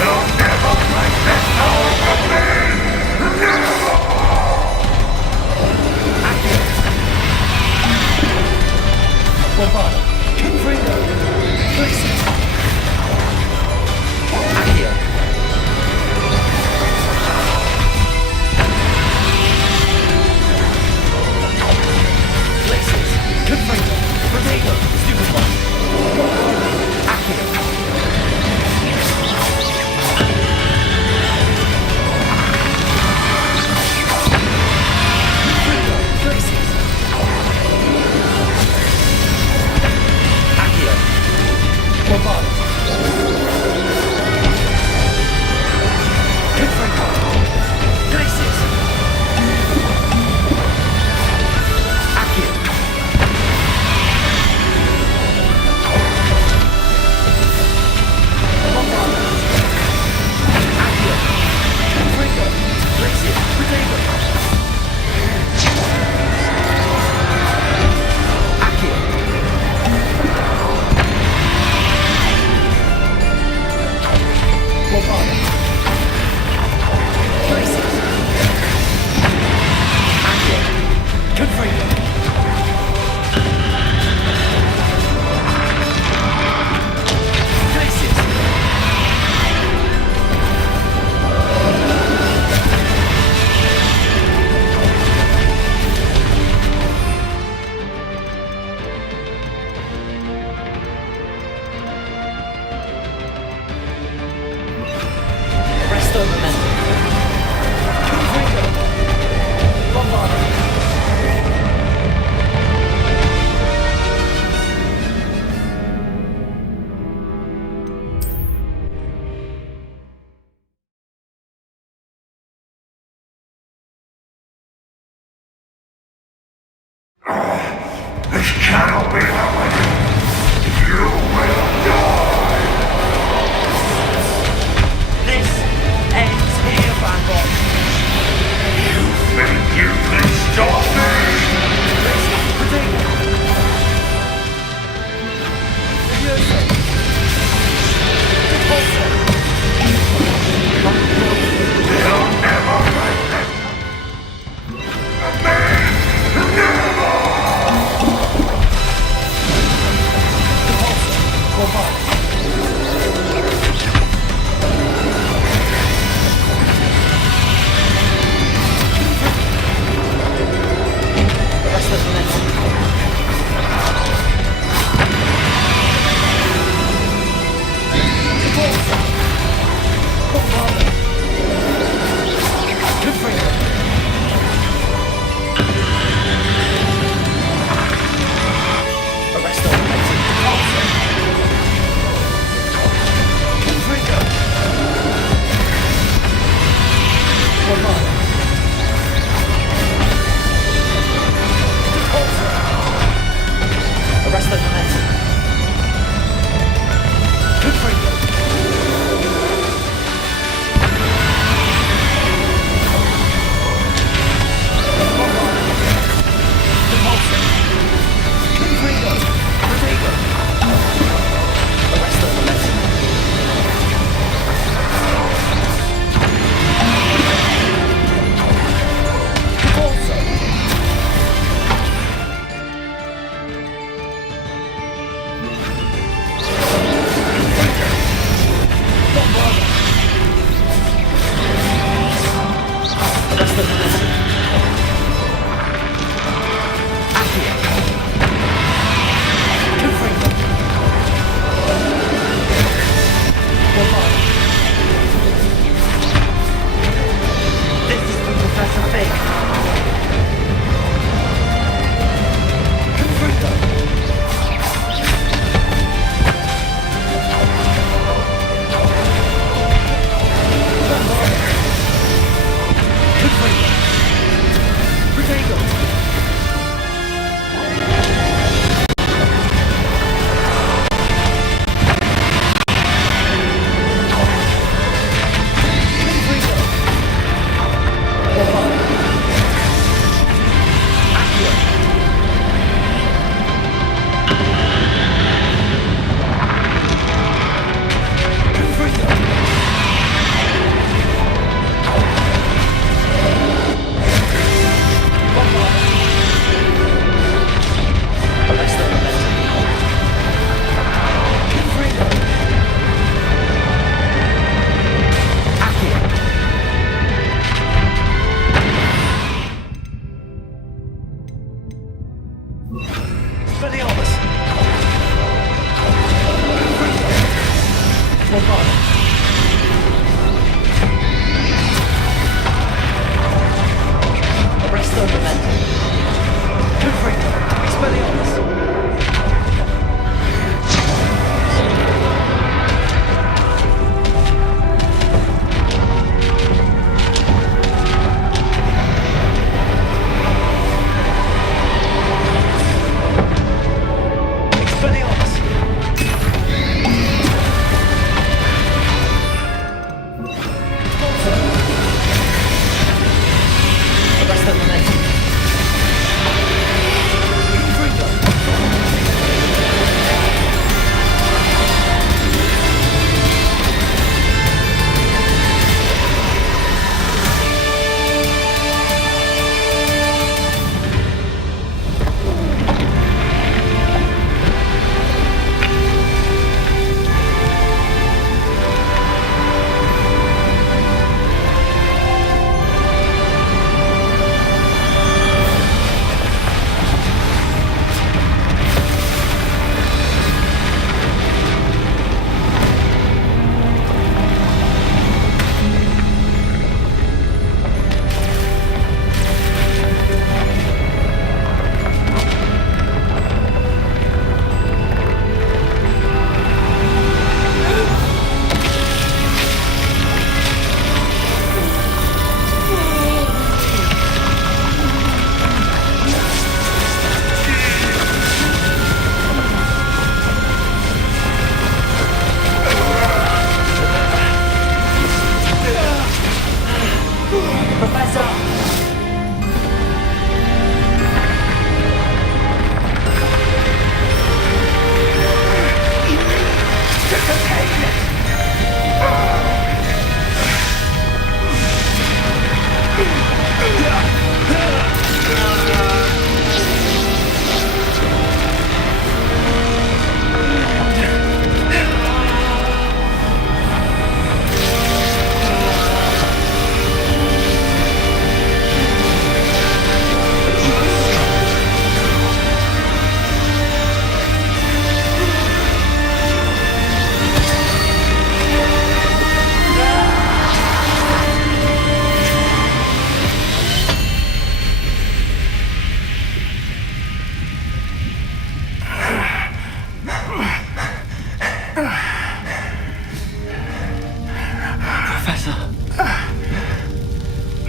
We'll never break cannot be happening! You will die! This ends here, Bangor. You think you can stop me? They'll never make it!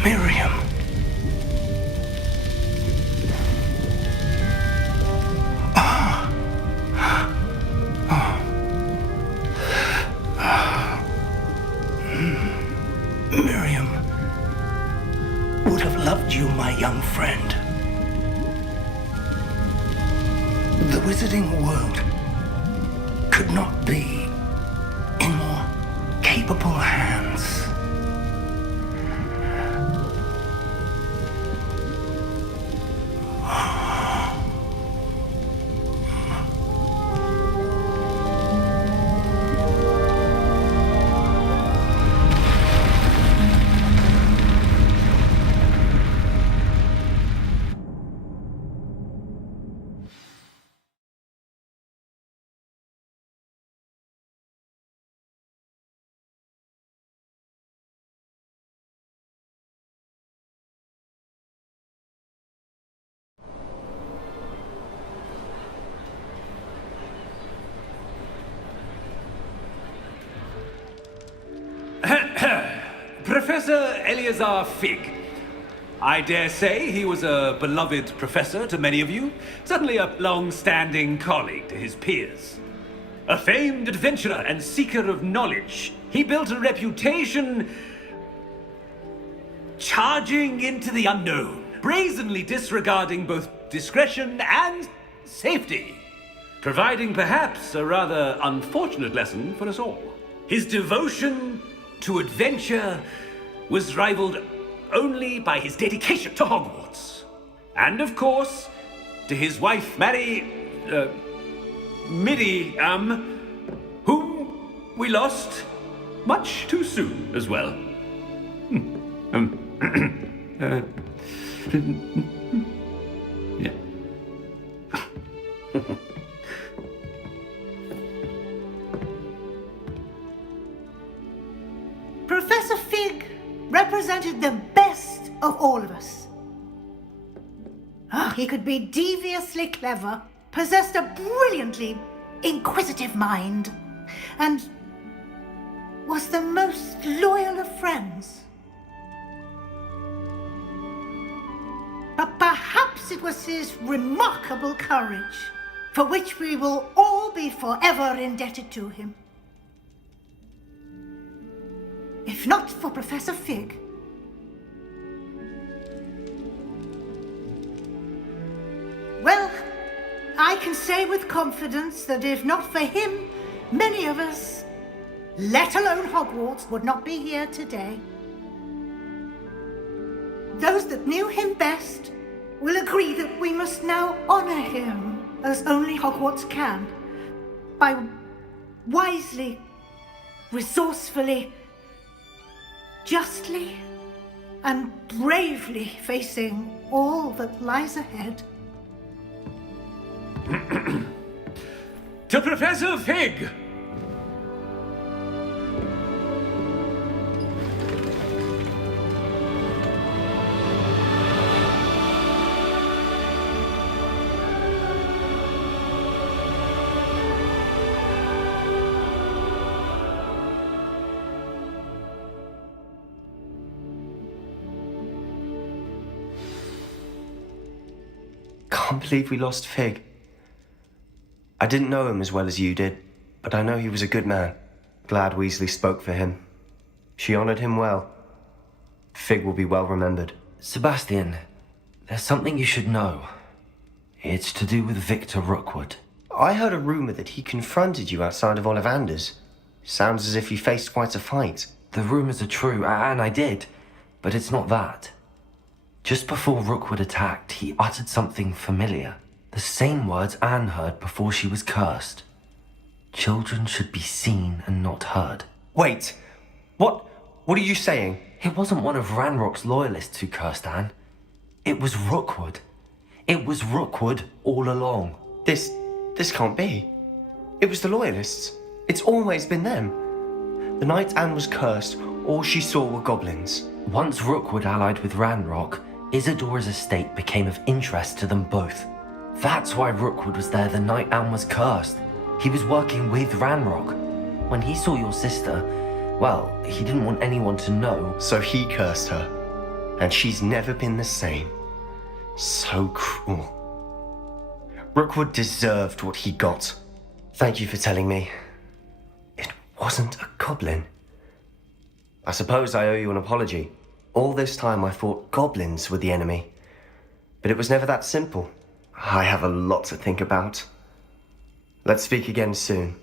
Miriam. Miriam would have loved you, my young friend. The wizarding world could not be in more capable hands. Professor Eleazar Fig. I dare say he was a beloved professor to many of you, certainly a long-standing colleague to his peers. A famed adventurer and seeker of knowledge, he built a reputation charging into the unknown, brazenly disregarding both discretion and safety, providing perhaps a rather unfortunate lesson for us all. His devotion to adventure was rivaled only by his dedication to Hogwarts. And of course, to his wife, Midi, whom we lost much too soon as well. Yeah. Professor Fig represented the best of all of us. He could be deviously clever, possessed a brilliantly inquisitive mind, and was the most loyal of friends. But perhaps it was his remarkable courage, for which we will all be forever indebted to him. If not for Professor Fig, well, I can say with confidence that if not for him, many of us, let alone Hogwarts, would not be here today. Those that knew him best will agree that we must now honor him as only Hogwarts can, by wisely, resourcefully, justly and bravely facing all that lies ahead. To Professor Fig! Can't believe we lost Fig. I didn't know him as well as you did, but I know he was a good man. Glad Weasley spoke for him. She honored him well. Fig will be well remembered. Sebastian, there's something you should know. It's to do with Victor Rookwood. I heard a rumor that he confronted you outside of Ollivander's. Sounds as if you faced quite a fight. The rumors are true, and I did, but it's not that. Just before Rookwood attacked, he uttered something familiar. The same words Anne heard before she was cursed. Children should be seen and not heard. Wait, what are you saying? It wasn't one of Ranrock's loyalists who cursed Anne. It was Rookwood. It was Rookwood all along. This can't be. It was the loyalists. It's always been them. The night Anne was cursed, all she saw were goblins. Once Rookwood allied with Ranrock, Isadora's estate became of interest to them both. That's why Rookwood was there the night Anne was cursed. He was working with Ranrock. When he saw your sister, well, he didn't want anyone to know. So he cursed her. And she's never been the same. So cruel. Rookwood deserved what he got. Thank you for telling me. It wasn't a goblin. I suppose I owe you an apology. All this time I thought goblins were the enemy. But it was never that simple. I have a lot to think about. Let's speak again soon.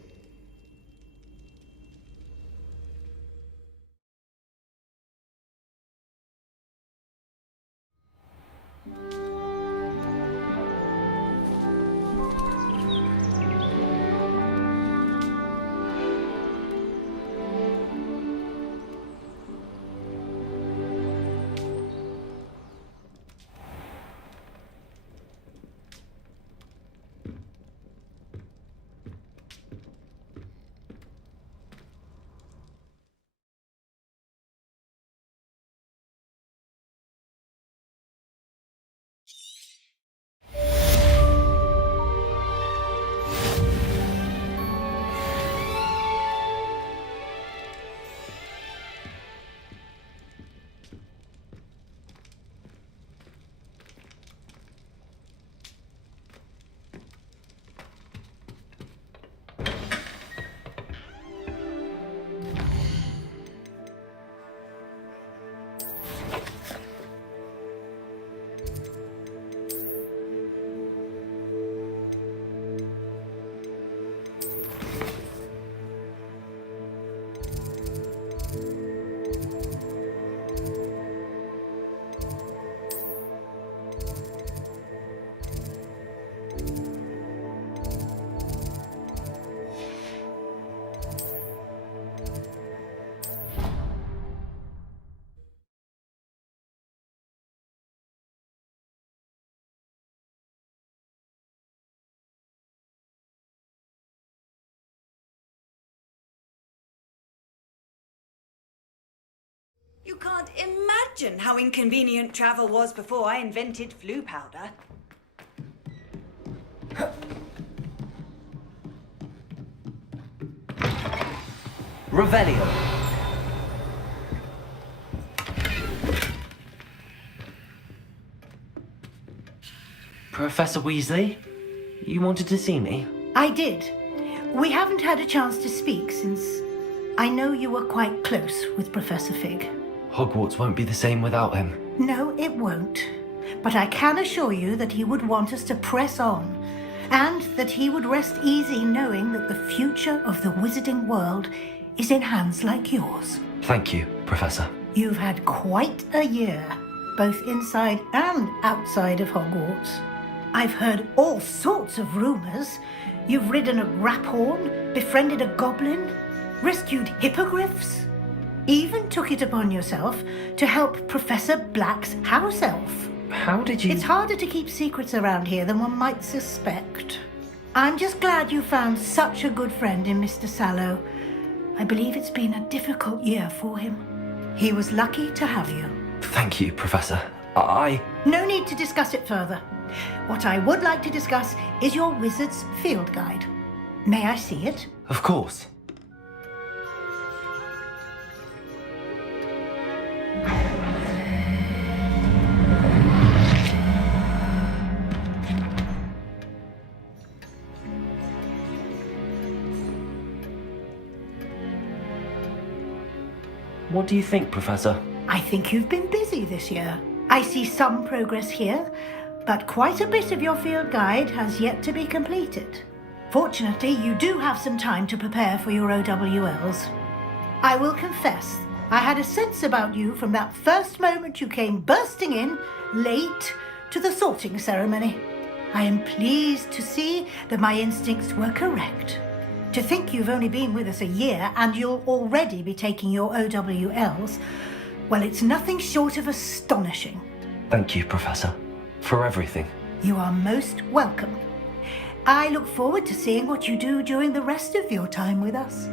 You can't imagine how inconvenient travel was before I invented flu powder. Revelio. Professor Weasley, you wanted to see me? I did. We haven't had a chance to speak since I know you were quite close with Professor Fig. Hogwarts won't be the same without him. No, it won't. But I can assure you that he would want us to press on, and that he would rest easy knowing that the future of the wizarding world is in hands like yours. Thank you, Professor. You've had quite a year, both inside and outside of Hogwarts. I've heard all sorts of rumors. You've ridden a raphorn, befriended a goblin, rescued hippogriffs, even took it upon yourself to help Professor Black's house elf. How did you... It's harder to keep secrets around here than one might suspect. I'm just glad you found such a good friend in Mr. Sallow. I believe it's been a difficult year for him. He was lucky to have you. Thank you, Professor. No need to discuss it further. What I would like to discuss is your wizard's field guide. May I see it? Of course. What do you think, Professor? I think you've been busy this year. I see some progress here, but quite a bit of your field guide has yet to be completed. Fortunately, you do have some time to prepare for your OWLs. I will confess, I had a sense about you from that first moment you came bursting in, late, to the sorting ceremony. I am pleased to see that my instincts were correct. To think you've only been with us a year and you'll already be taking your OWLs, well, it's nothing short of astonishing. Thank you, Professor, for everything. You are most welcome. I look forward to seeing what you do during the rest of your time with us.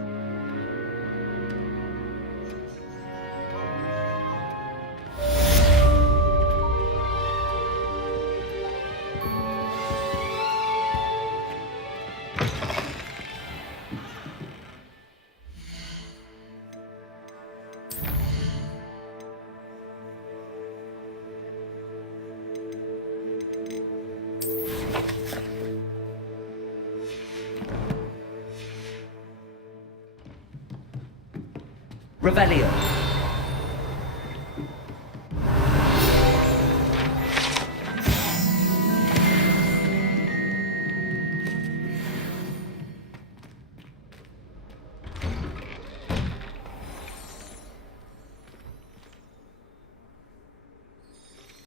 Revelio.